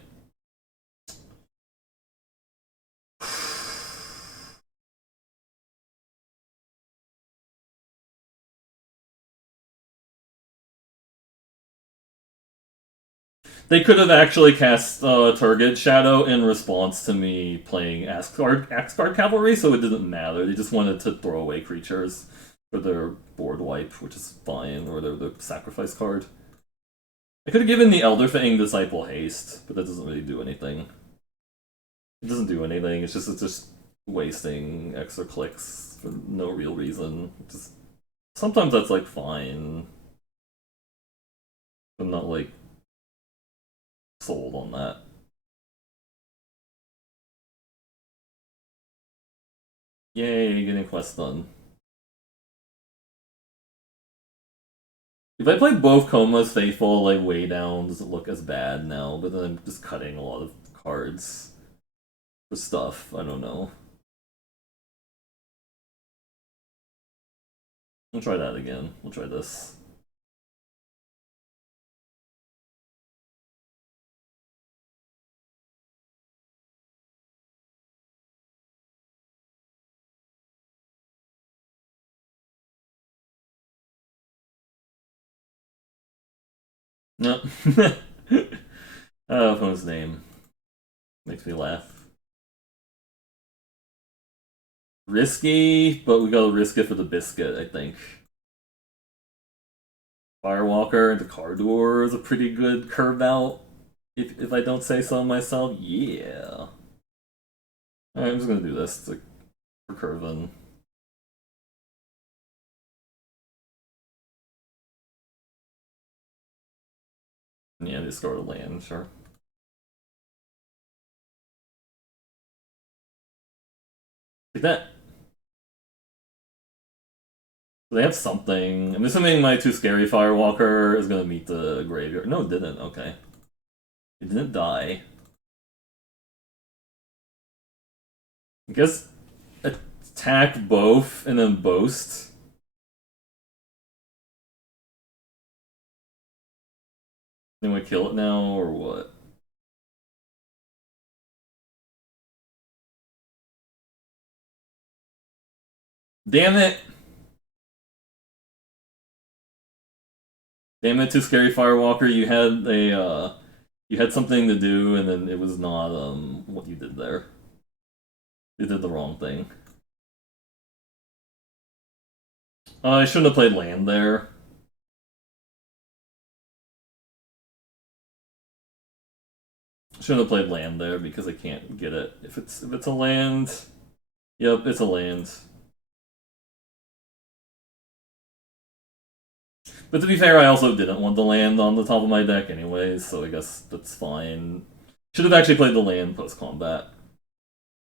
They could have actually cast Turgid Shadow in response to me playing Axguard Cavalry, so it didn't matter. They just wanted to throw away creatures for their board wipe, which is fine, or the sacrifice card. I could have given the Elder Fang Disciple haste, but that doesn't really do anything. It doesn't do anything. It's just wasting extra clicks for no real reason. Just sometimes that's like fine. I'm not like sold on that. Yay, getting quest done. If I play both Coma's Faithful like way down, does it look as bad now? But then I'm just cutting a lot of cards for stuff. I don't know. We'll try that again. We'll try this. No. Opponent's name. Makes me laugh. Risky, but we gotta risk it for the biscuit, I think. Firewalker into Cardor is a pretty good curve out, if I don't say so myself. Yeah. Alright, I'm just gonna do this for curving. Yeah, discard a land, sure. Like that. They have something. I'm assuming my too scary Firewalker is gonna meet the graveyard. No, it didn't. Okay. It didn't die. I guess attack both and then boast. Then we kill it now, or what? Damn it! Damn it, too scary Firewalker. You had something to do, and then it was not what you did there. You did the wrong thing. I shouldn't have played land there. Shouldn't have played land there because I can't get it. If it's a land, yep, it's a land. But to be fair, I also didn't want the land on the top of my deck anyways, so I guess that's fine. Should have actually played the land post combat,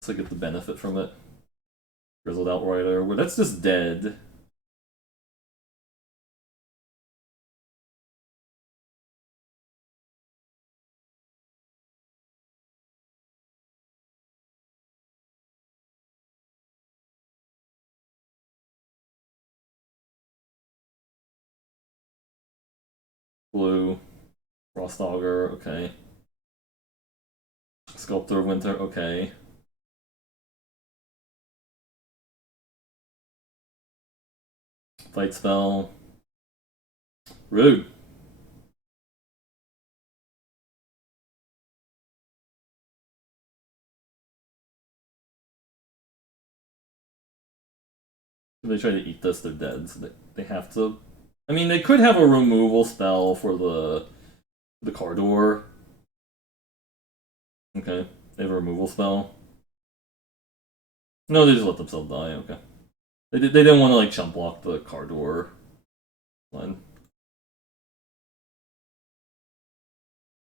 so I get the benefit from it. Grizzled Outrider, well, that's just dead. Blue, Frost Augur, okay. Sculptor of Winter, okay. Fight spell. Rude. If they try to eat this, they're dead, so they have to. I mean, they could have a removal spell for the Cardor. Okay, they have a removal spell. No, they just let themselves die. Okay, they didn't want to like chump block the Cardor line.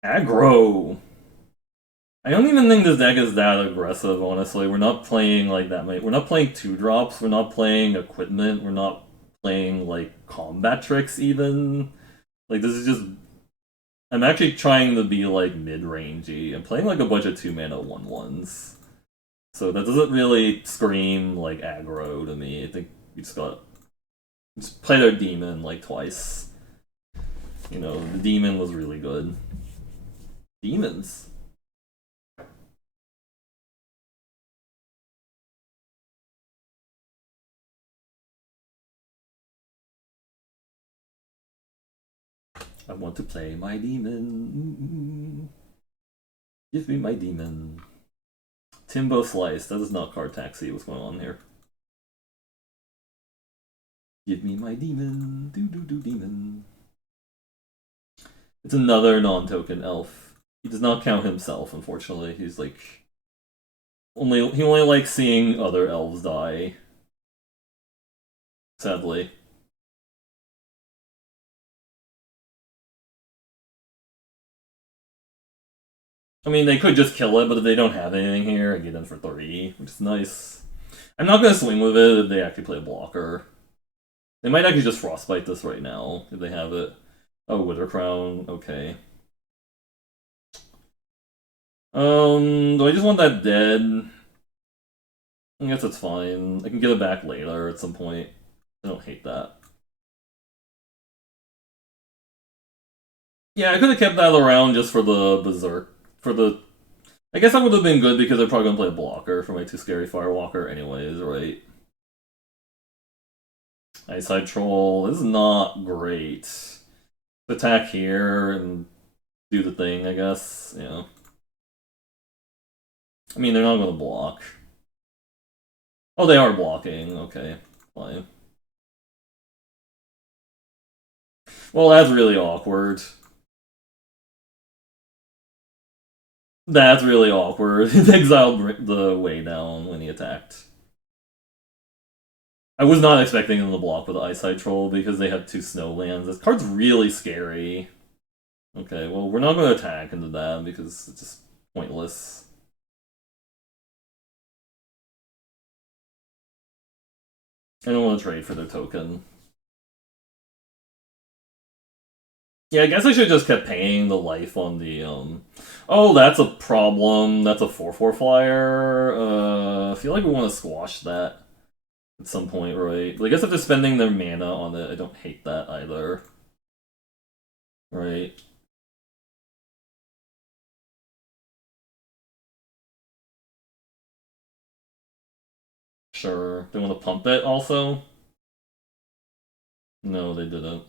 Aggro. I don't even think this deck is that aggressive. Honestly, we're not playing like that many. We're not playing 2-drops. We're not playing equipment. We're not playing like combat tricks even. Like this is just. I'm actually trying to be like mid-rangey. I'm playing like a bunch of 2-mana 1/1s. So that doesn't really scream like aggro to me. I think we just played our demon like twice. You know, the demon was really good. Demons. I want to play my demon. Give me my demon. Timbo Slice. That is not Card Taxi. What's going on here? Give me my demon. Do demon. It's another non-token elf. He does not count himself, unfortunately. He's like he only likes seeing other elves die. Sadly. I mean, they could just kill it, but if they don't have anything here, I get in for 3, which is nice. I'm not going to swing with it if they actually play a blocker. They might actually just Frostbite this right now, if they have it. Oh, Wither Crown, okay. Do I just want that dead? I guess it's fine. I can get it back later at some point. I don't hate that. Yeah, I could have kept that around just for the Berserk. I guess that would have been good because they're probably going to play a blocker for my too scary Firewalker anyways, right? Eyeside Troll, this is not great. Attack here and do the thing, I guess. Yeah. I mean, they're not going to block. Oh, they are blocking. Okay, fine. Well, that's really awkward. That's really awkward. He exiled the way down when he attacked. I was not expecting them to block with the Eyesight Troll because they have 2 Snowlands. This card's really scary. Okay, well, we're not going to attack into that because it's just pointless. I don't want to trade for their token. Yeah, I guess I should have just kept paying the life on the, Oh, that's a problem. That's a 4/4 flyer. I feel like we want to squash that at some point, right? But I guess if they're spending their mana on it, I don't hate that either. Right? Sure. They want to pump it also? No, they didn't.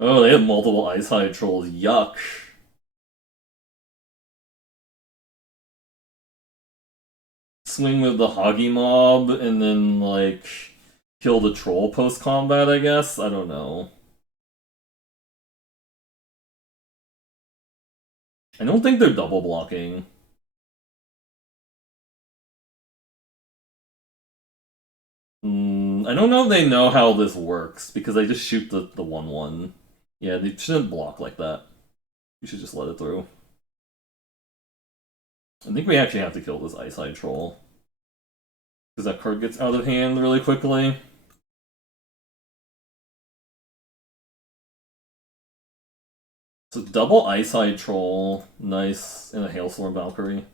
Oh, they have multiple Eyesight Trolls. Yuck. Swing with the Hoggy Mob and then, like, kill the troll post-combat, I guess? I don't know. I don't think they're double blocking. I don't know if they know how this works, because they just shoot the 1/1. Yeah, they shouldn't block like that. You should just let it through. I think we actually have to kill this Eyesight Troll. Because that card gets out of hand really quickly. So double Eyesight Troll, nice, and a Hailstorm Valkyrie.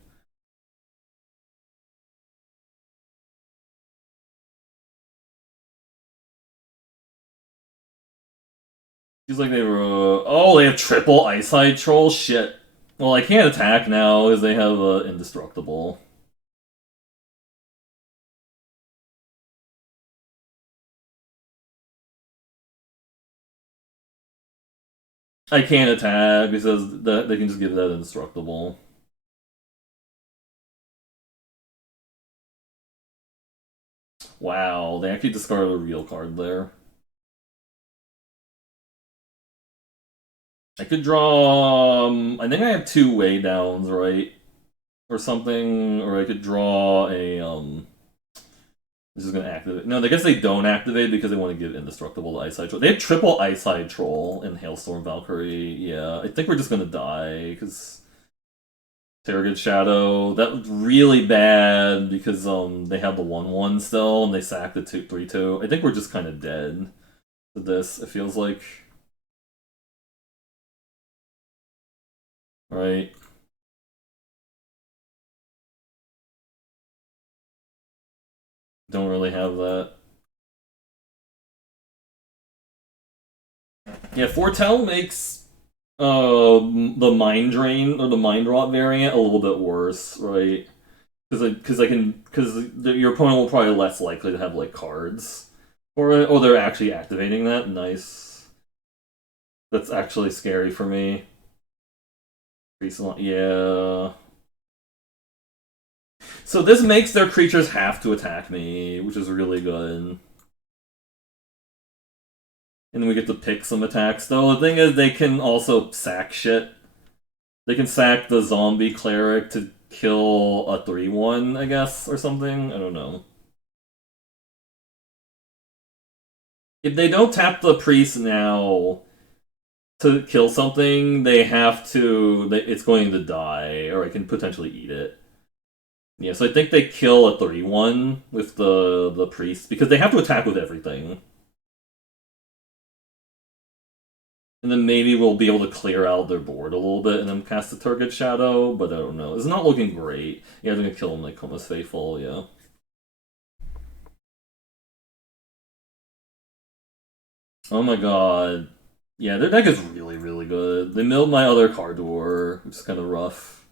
Seems like they were. Oh, they have triple Eyesight Troll? Shit. Well, I can't attack now as they have Indestructible. I can't attack because they can just give that Indestructible. Wow, they actually discarded a real card there. I could draw. I think I have 2 way downs, right? Or something. Or I could draw a. This is gonna activate. No, I guess they don't activate because they want to give Indestructible to Eyesight Troll. They have triple Eyesight Troll and Hailstorm Valkyrie. Yeah, I think we're just gonna die because Terragant Shadow. That was really bad because they have the 1/1 still and they sacked the 2/3/2. I think we're just kind of dead to this. It feels like. Right. Don't really have that. Yeah, Foretell makes the Mind Drain or the Mind Rot variant a little bit worse, right? Because your opponent will probably less likely to have like cards for it. Oh, they're actually activating that. Nice. That's actually scary for me. Yeah. So this makes their creatures have to attack me, which is really good. And then we get to pick some attacks. Though the thing is, they can also sack shit. They can sack the zombie cleric to kill a 3/1, I guess, or something. I don't know. If they don't tap the priest now to kill something, they have to. It's going to die, or I can potentially eat it. Yeah, so I think they kill a 3/1 with the priest because they have to attack with everything. And then maybe we'll be able to clear out their board a little bit and then cast the Turgid Shadow, but I don't know. It's not looking great. Yeah, they're gonna kill him like Coma's Faithful, yeah. Oh my god. Yeah, their deck is really, really good. They milled my other Cardor, which is kind of rough.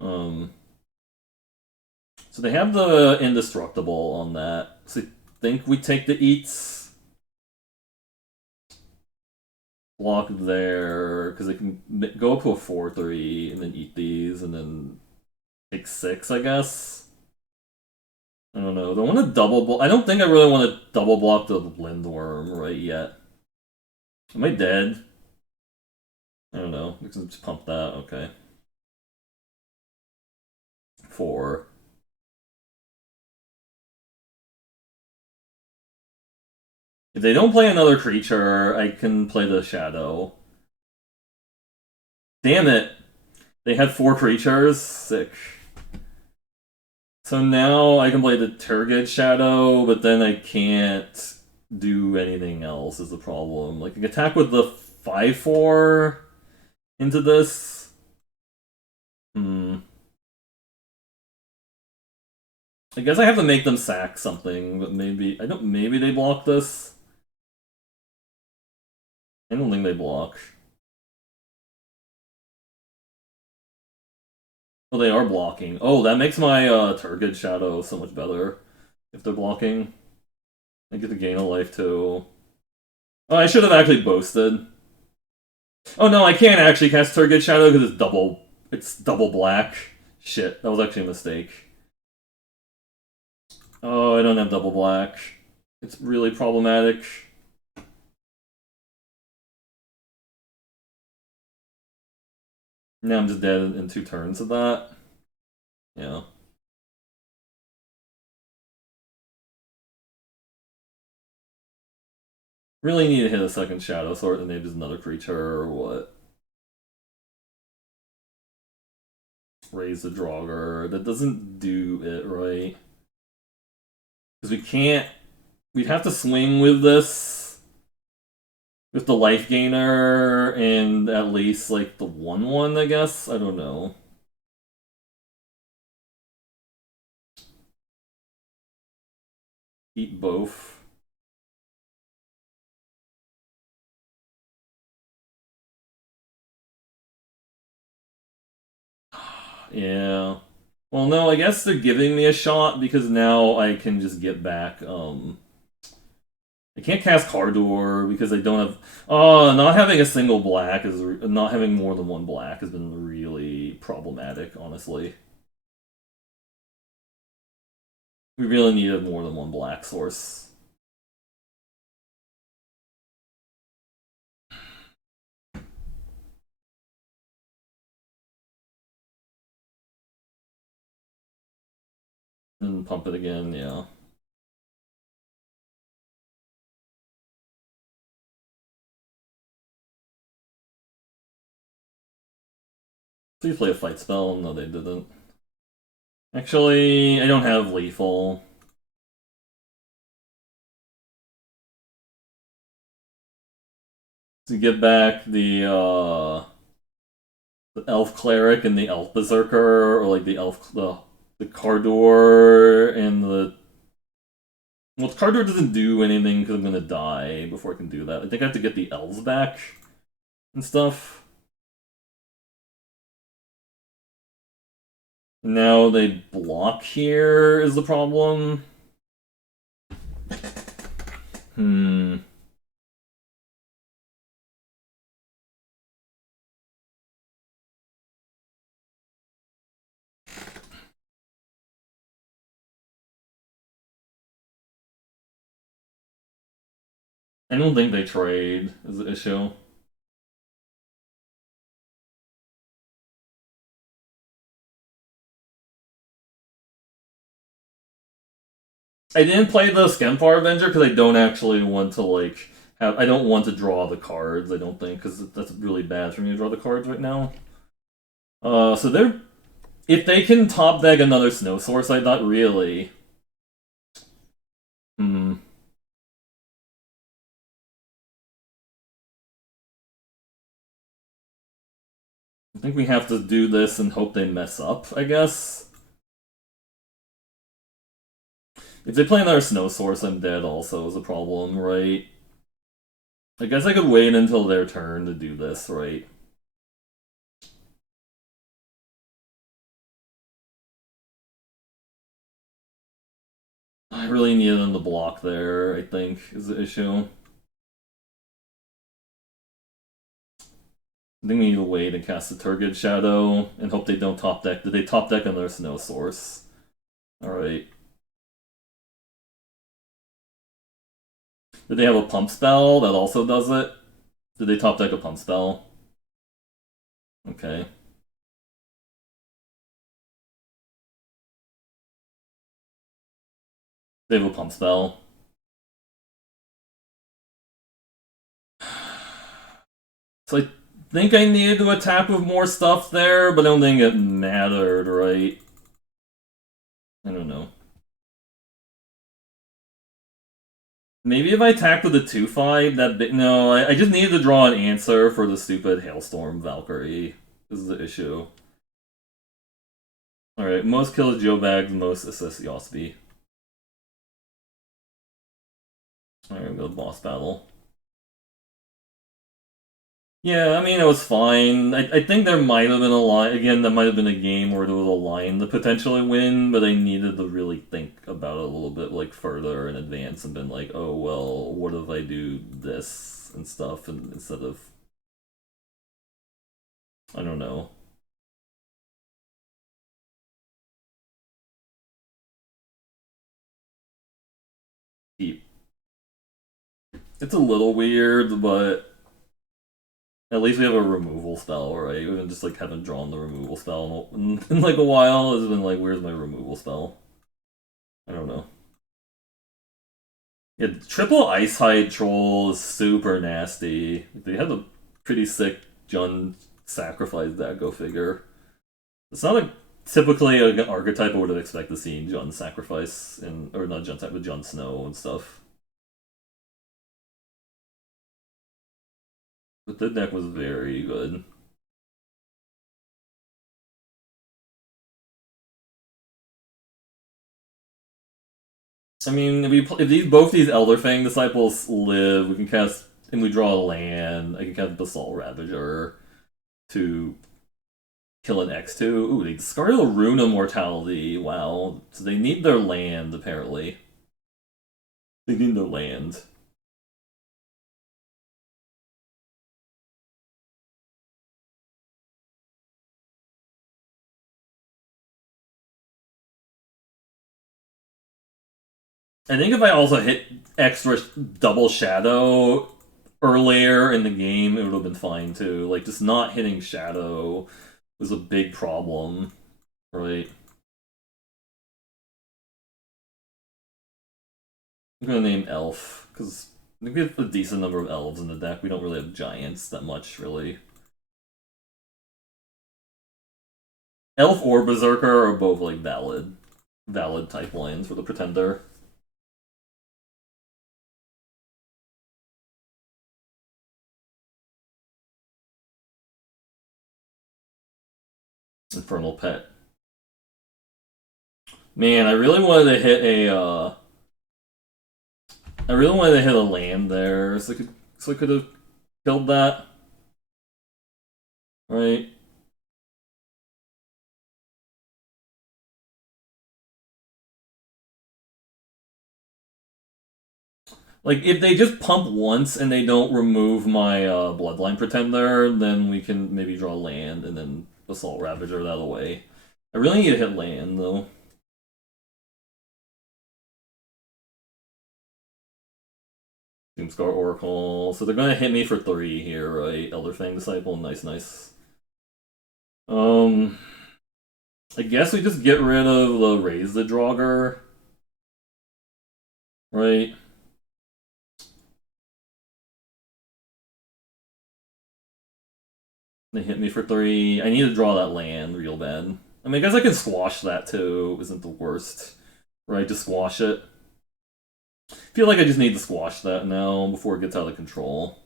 Um, so they have the Indestructible on that. So I think we take the Eats. block there, because they can go up to a 4-3 and then eat these, and then take 6, I guess. I don't know. Do I want to double block? I don't think I really want to double block the Lindworm right yet. Am I dead? I don't know. We can just pump that. Okay. 4. If they don't play another creature, I can play the Shadow. Damn it! They had 4 creatures? Sick. So now I can play the Turgid Shadow, but then I can't do anything else is the problem. Like, I can attack with the 5/4 into this. I guess I have to make them sack something, but maybe I don't. Maybe they block this. I don't think they block. Oh, they are blocking. Oh, that makes my Turgid Shadow so much better if they're blocking. I get to gain a life too. Oh, I should have actually boasted. Oh no, I can't actually cast Turgid Shadow because it's double. It's double black. Shit, that was actually a mistake. Oh, I don't have double black. It's really problematic. Now I'm just dead in 2 turns of that. Yeah. Really need to hit a second Shadow Sword and maybe just another creature or what? Raise the Draugr. That doesn't do it right. Because we can't. We'd have to swing with this. With the life gainer and at least like the 1/1, I guess? I don't know. Eat both. Yeah. Well, no, I guess they're giving me a shot because now I can just get back. I can't cast Cardor because I don't have. Oh, not having a single black is not having more than 1 black has been really problematic, honestly. We really needed more than 1 black source. And pump it again, yeah. Please play a fight spell. No, they didn't. Actually, I don't have lethal. To get back the elf cleric and the elf berserker, or like the Cardor and the. Well, Cardor doesn't do anything because I'm gonna die before I can do that. I think I have to get the elves back and stuff. Now they block here is the problem. Hmm. I don't think they trade is the issue. I didn't play the Skemfar Avenger because I don't actually want to like have. I don't want to draw the cards. I don't think because that's really bad for me to draw the cards right now. So they're if they can top deck another Snow Source, I thought really. Hmm. I think we have to do this and hope they mess up. I guess. If they play another Snow Source, I'm dead. Also, is a problem, right? I guess I could wait until their turn to do this, right? I really needed them to block there, I think, is the issue. I think we need to wait and cast the Turgid Shadow and hope they don't top deck. Did they top deck another Snow Source? Alright. Did they have a pump spell that also does it? Did they top deck a pump spell? Okay. They have a pump spell. So I think I needed to attack with more stuff there, but I don't think it mattered, right? I don't know. Maybe if I attacked with the 2-5, that bit. No, I just needed to draw an answer for the stupid Hailstorm Valkyrie. This is the issue. Alright, most kills Joe Bags, most assists Yosby. Alright, we go to boss battle. Yeah, I mean, it was fine. I think there might have been a line. Again, that might have been a game where there was a line to potentially win, but I needed to really think about it a little bit like further in advance and been like, oh, well, what if I do this and stuff and instead of. I don't know. Keep. It's a little weird, but at least we have a removal spell, right? We just like haven't drawn the removal spell in like a while. It's been like, where's my removal spell? I don't know. Yeah, triple Ice Hide Troll is super nasty. They have a pretty sick Jund sacrifice deck, go figure. It's not like typically an archetype I would have expected to see in Jund sacrifice, or not Jund type, but Jund Snow and stuff. But the deck was very good. I mean, if both these Elder Fang disciples live, we can cast and we draw a land. I can cast Basalt Ravager to kill an X2. Ooh, they discarded a Rune of Mortality. Wow. So they need their land, apparently. They need their land. I think if I also hit extra double shadow earlier in the game, it would have been fine too. Like, just not hitting shadow was a big problem, right? I'm gonna name Elf, because I think we have a decent number of elves in the deck. We don't really have giants that much, really. Elf or Berserker are both, like, valid type lines for the Pretender. Infernal Pet. Man, I really wanted to hit a, I really wanted to hit a land there, so I could have killed that. Right? Like, if they just pump once and they don't remove my Bloodline Pretender, then we can maybe draw land and then Assault Ravager that away. I really need to hit land, though. Doomscar Oracle. So they're gonna hit me for 3 here, right? Elder Fang Disciple. Nice, nice. I guess we just get rid of the Raise the Draugr. Right? They hit me for 3. I need to draw that land real bad. I mean, I guess I can squash that too. Isn't the worst. Right? Just squash it. I feel like I just need to squash that now before it gets out of control.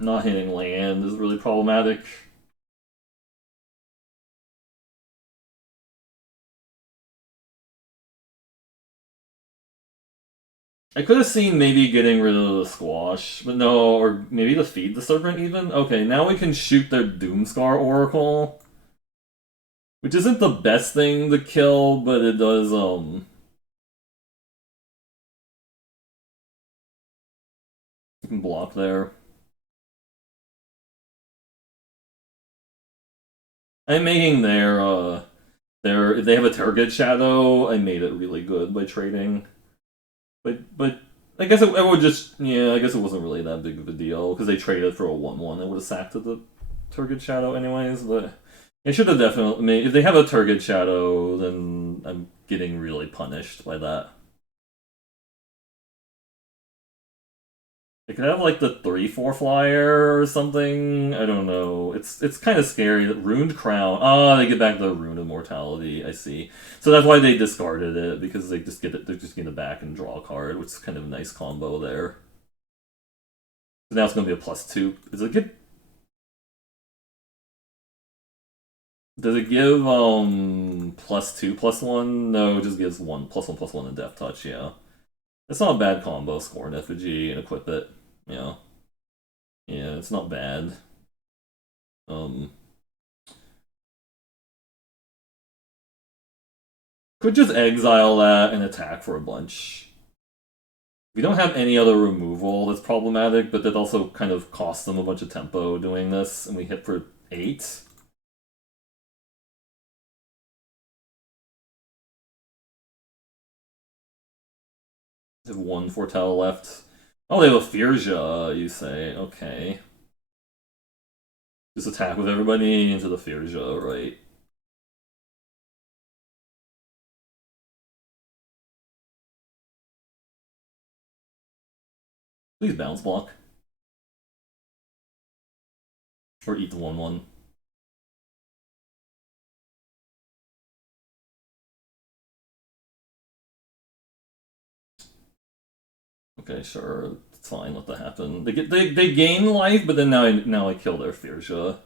Not hitting land is really problematic. I could have seen maybe getting rid of the squash, but no, or maybe to feed the serpent even? Okay, now we can shoot their Doomscar Oracle. Which isn't the best thing to kill, but it does, you can block there. I'm making if they have a target shadow, I made it really good by trading. But I guess it would just, yeah, I guess it wasn't really that big of a deal, because they traded for a 1/1. I would have sacked the target shadow anyways, but it should have definitely, I mean, if they have a target shadow, then I'm getting really punished by that. They could have like the 3/4 flyer or something. I don't know. It's kind of scary. That Ruined Crown. Oh, they get back their Rune Immortality. I see. So that's why they discarded it, because they just get it. They're just getting it back and draw a card, which is kind of a nice combo there. So now it's gonna be a +2. Does it get? Does it give +2/+1? No, it just gives 1+1/+1 and Death Touch. Yeah, it's not a bad combo. Score an effigy and equip it. Yeah, yeah, it's not bad. Um. Could just exile that and attack for a bunch. We don't have any other removal that's problematic, but that also kind of costs them a bunch of tempo doing this, and we hit for 8. They have 1 Foretell left. Oh, they have a Firja, you say. Okay. Just attack with everybody into the Firja, right? Please bounce block. Or eat the 1/1. Okay, sure. It's fine, let that happen. They gain life, but then now I kill their Firja.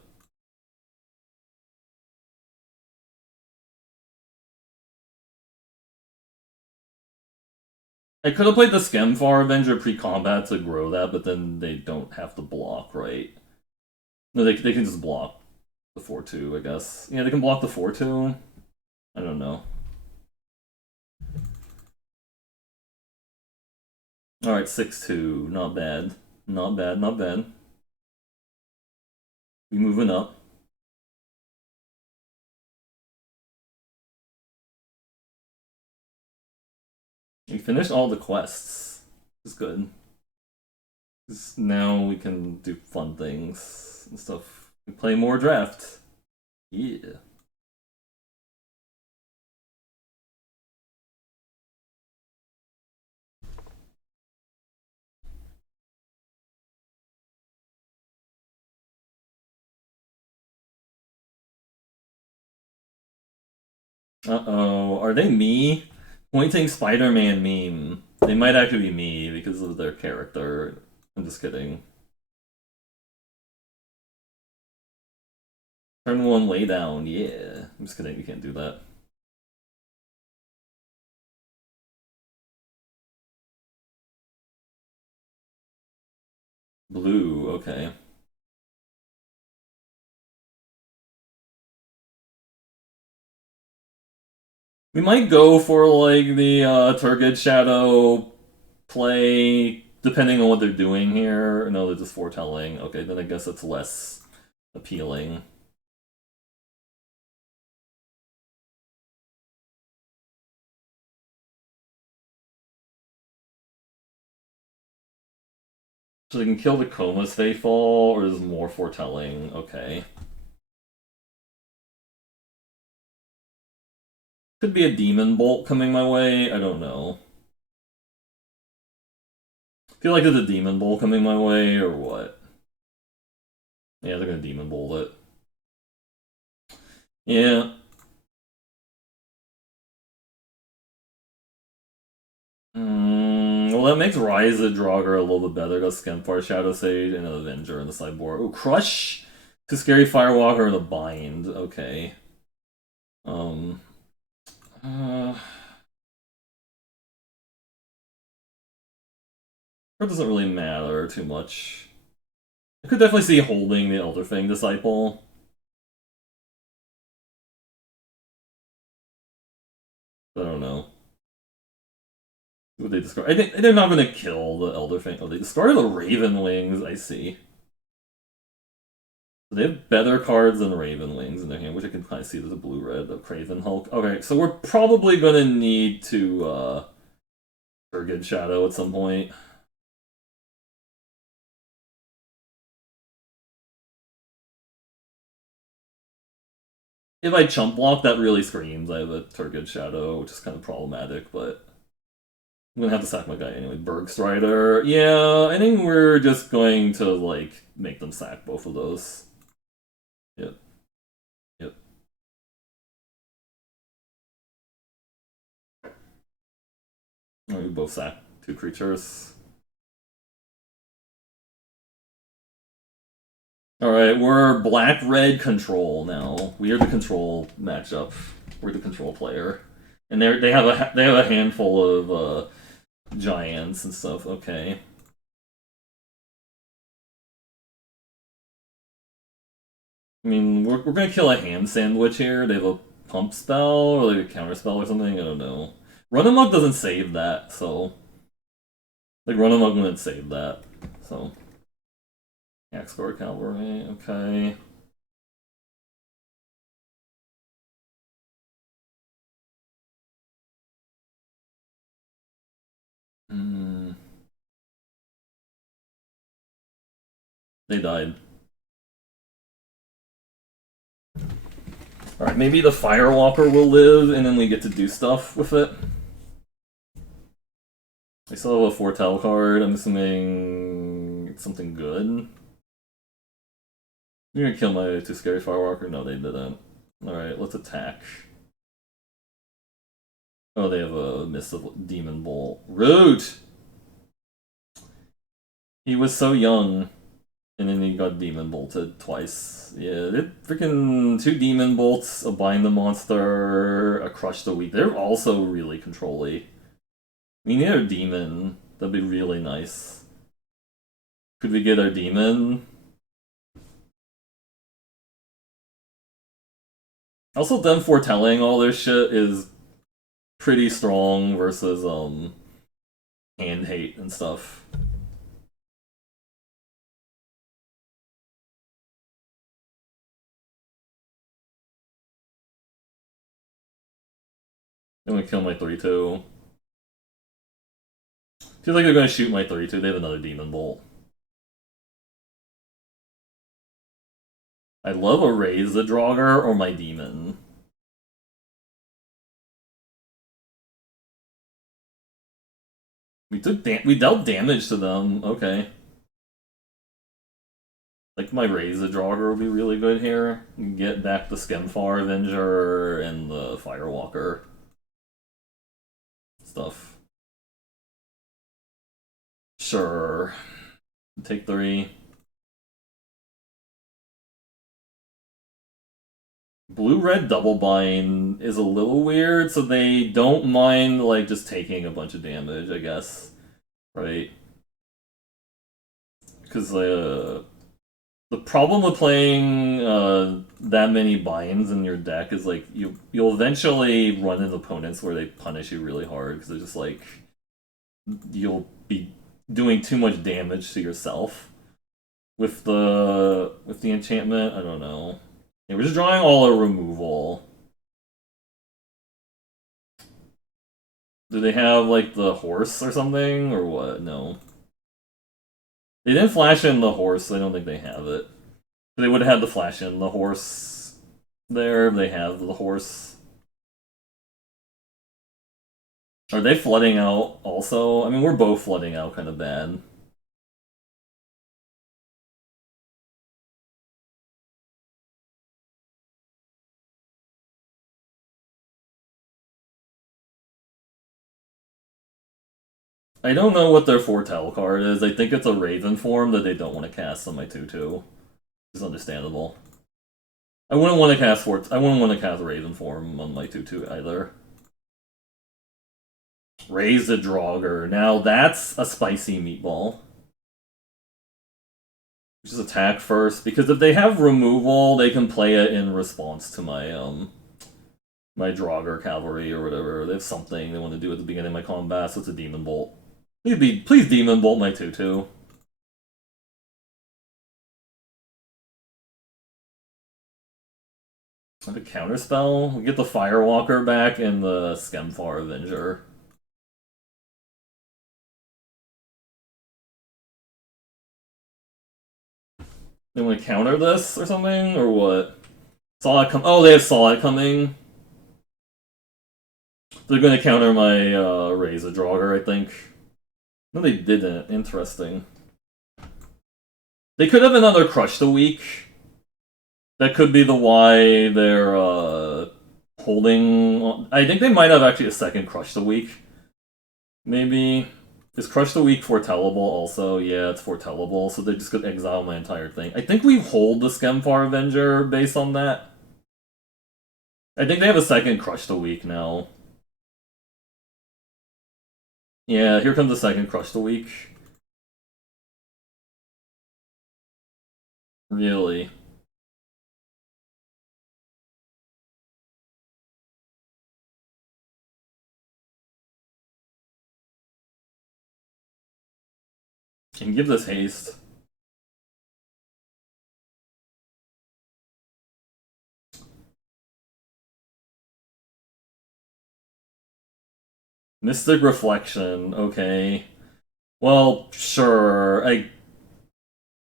I could have played the Skemfar Avenger pre-combat to grow that, but then they don't have to block, right? No, they can just block the 4/2, I guess. Yeah, they can block the 4/2. I don't know. Alright, 6/2. Not bad. Not bad, not bad. We moving up. We finished all the quests. It's good. Now we can do fun things and stuff. We play more draft. Yeah. Uh-oh. Are they me? Pointing Spider-Man meme. They might actually be me because of their character. I'm just kidding. Turn 1 lay down, yeah. I'm just kidding, you can't do that. Blue, okay. We might go for like the Turgid Shadow play, depending on what they're doing here. No, they're just foretelling. Okay, then I guess it's less appealing. So they can kill the Coma's Faithful, or is more foretelling? Okay. Could be a Demon Bolt coming my way, I don't know. Feel like there's a Demon Bolt coming my way, or what? Yeah, they're gonna Demon Bolt it. Yeah. Well, that makes Ryza Draugr a little bit better. Got Skemfar, Shadow Sage, and an Avenger in the sideboard. Oh, Crush to Scary Firewalker and a Bind. Okay. Um. Uh, it doesn't really matter too much. I could definitely see holding the Elder Fang Disciple. What they discard? They're not going to kill the Elder Fang. Oh, they discarded the Raven Wings. I see. They have better cards than Raven Wings in their hand, which I can kind of see there's a blue-red of Craven Hulk. Okay, so we're probably going to need to Turgid Shadow at some point. If I chump block, that really screams I have a Turgid Shadow, which is kind of problematic, but I'm gonna have to sack my guy anyway. Bergstrider. Yeah, I think we're just going to, like, make them sack both of those. Yep. Yep. We both sack 2 creatures. Alright, we're black-red control now. We are the control matchup. We're the control player. And they have a handful of giants and stuff. Okay. I mean, we're gonna kill a hand sandwich here. They have a pump spell or like a counter spell or something. I don't know. Run amok doesn't save that, so like run amok wouldn't save that. So Axgore Cavalry. Okay. They died. Alright, maybe the Firewalker will live and then we get to do stuff with it. I still have a Foretell card. I'm assuming it's something good. You're gonna kill my 2 scary Firewalker? No, they didn't. Alright, let's attack. Oh, they have a Mist of Demon Bolt. Root! He was so young. And then he got Demon Bolted twice. Yeah, they're freaking 2 Demon Bolts, a Bind the Monster, a Crush the Weak. They're also really control-y. We need our Demon. That'd be really nice. Could we get our Demon? Also, them foretelling all this shit is pretty strong versus, hand hate and stuff. I'm gonna kill my 3-2. Feels like they're gonna shoot my 3-2. They have another Demon Bolt. I love a Raise the Draugr or my Demon. We dealt damage to them. Okay. Like my Raise the Draugr would be really good here. Get back the Skemfar Avenger and the Firewalker stuff. Sure. Take 3. Blue-red double bind is a little weird, so they don't mind like just taking a bunch of damage, I guess. Right? Because the problem with playing that many binds in your deck is like you'll eventually run into opponents where they punish you really hard because they're just like you'll be doing too much damage to yourself with the enchantment. I don't know. Yeah, we're just drawing all a removal. Do they have like the horse or something or what? No. They didn't flash in the horse, so I don't think they have it. They would have had the flash in the horse there. They have the horse. Are they flooding out also? I mean, we're both flooding out kind of bad. I don't know what their Foretell card is. I think it's a Raven form that they don't want to cast on my 2-2. It's understandable. I wouldn't want to cast Raven form on my 2-2 either. Raise the Draugr. Now that's a spicy meatball. Just attack first, because if they have removal, they can play it in response to my my Draugr cavalry or whatever. They have something they want to do at the beginning of my combat, so it's a Demon Bolt. Please Demon Bolt my 2/2. I have a counterspell. We get the Firewalker back and the Skemfar Avenger. They want to counter this or something, or what? Saw it come. Oh, they have Saw It coming. They're going to counter my Razor Draugr, I think. No, they didn't. Interesting. They could have another Crush the Weak. That could be the why they're holding. I think they might have actually a second Crush the Weak. Maybe. Is Crush the Weak foretellable also? Yeah, it's foretellable, so they just could exile my entire thing. I think we hold the Skemfar Avenger based on that. I think they have a second Crush the Weak now. Yeah, here comes the second Crush the Weak. Really? Can give this haste. Mystic Reflection, okay. Well, sure. I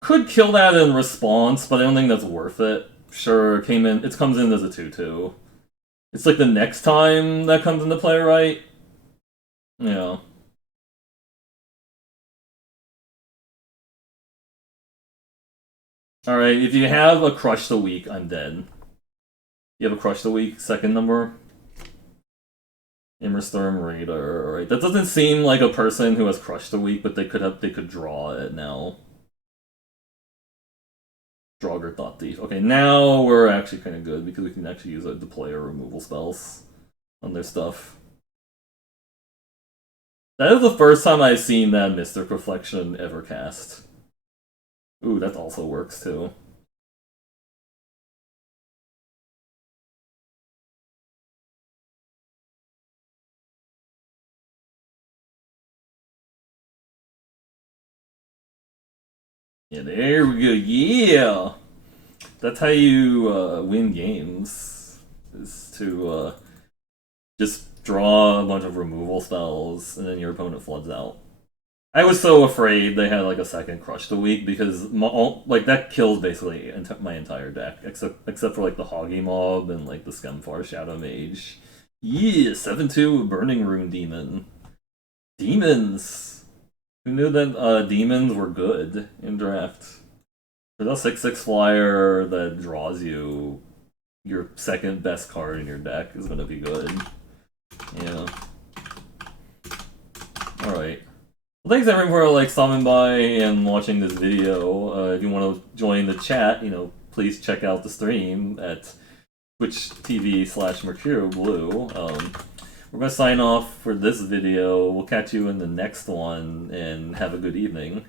could kill that in response, but I don't think that's worth it. Sure, it comes in as a 2/2. It's like the next time that comes into play, right? Yeah. Alright, if you have a Crush the Weak, I'm dead. You have a Crush the Weak, second number? Immerstorm Raider, alright. That doesn't seem like a person who has Crush the Weak, but they could draw it now. Draugr Thought Thief. Okay, now we're actually kind of good because we can actually use it to play our removal spells on their stuff. That is the first time I've seen that Mystic Reflection ever cast. Ooh, that also works too. Yeah, there we go. Yeah! That's how you win games. Is to just draw a bunch of removal spells, and then your opponent floods out. I was so afraid they had like a second Crush the Weak because like that kills basically my entire deck except for like the Hoggy Mob and like the Skemfar Shadow Mage. Yeah, 7/2 Burning Rune Demon. Demons. Who knew that demons were good in draft? For the 6/6 flyer that draws you, your second best card in your deck is gonna be good. Yeah. Alright. Well, thanks everyone for like stopping by and watching this video. If you want to join the chat, please check out the stream at Twitch TV/MercurioBlue. We're gonna sign off for this video. We'll catch you in the next one, and have a good evening.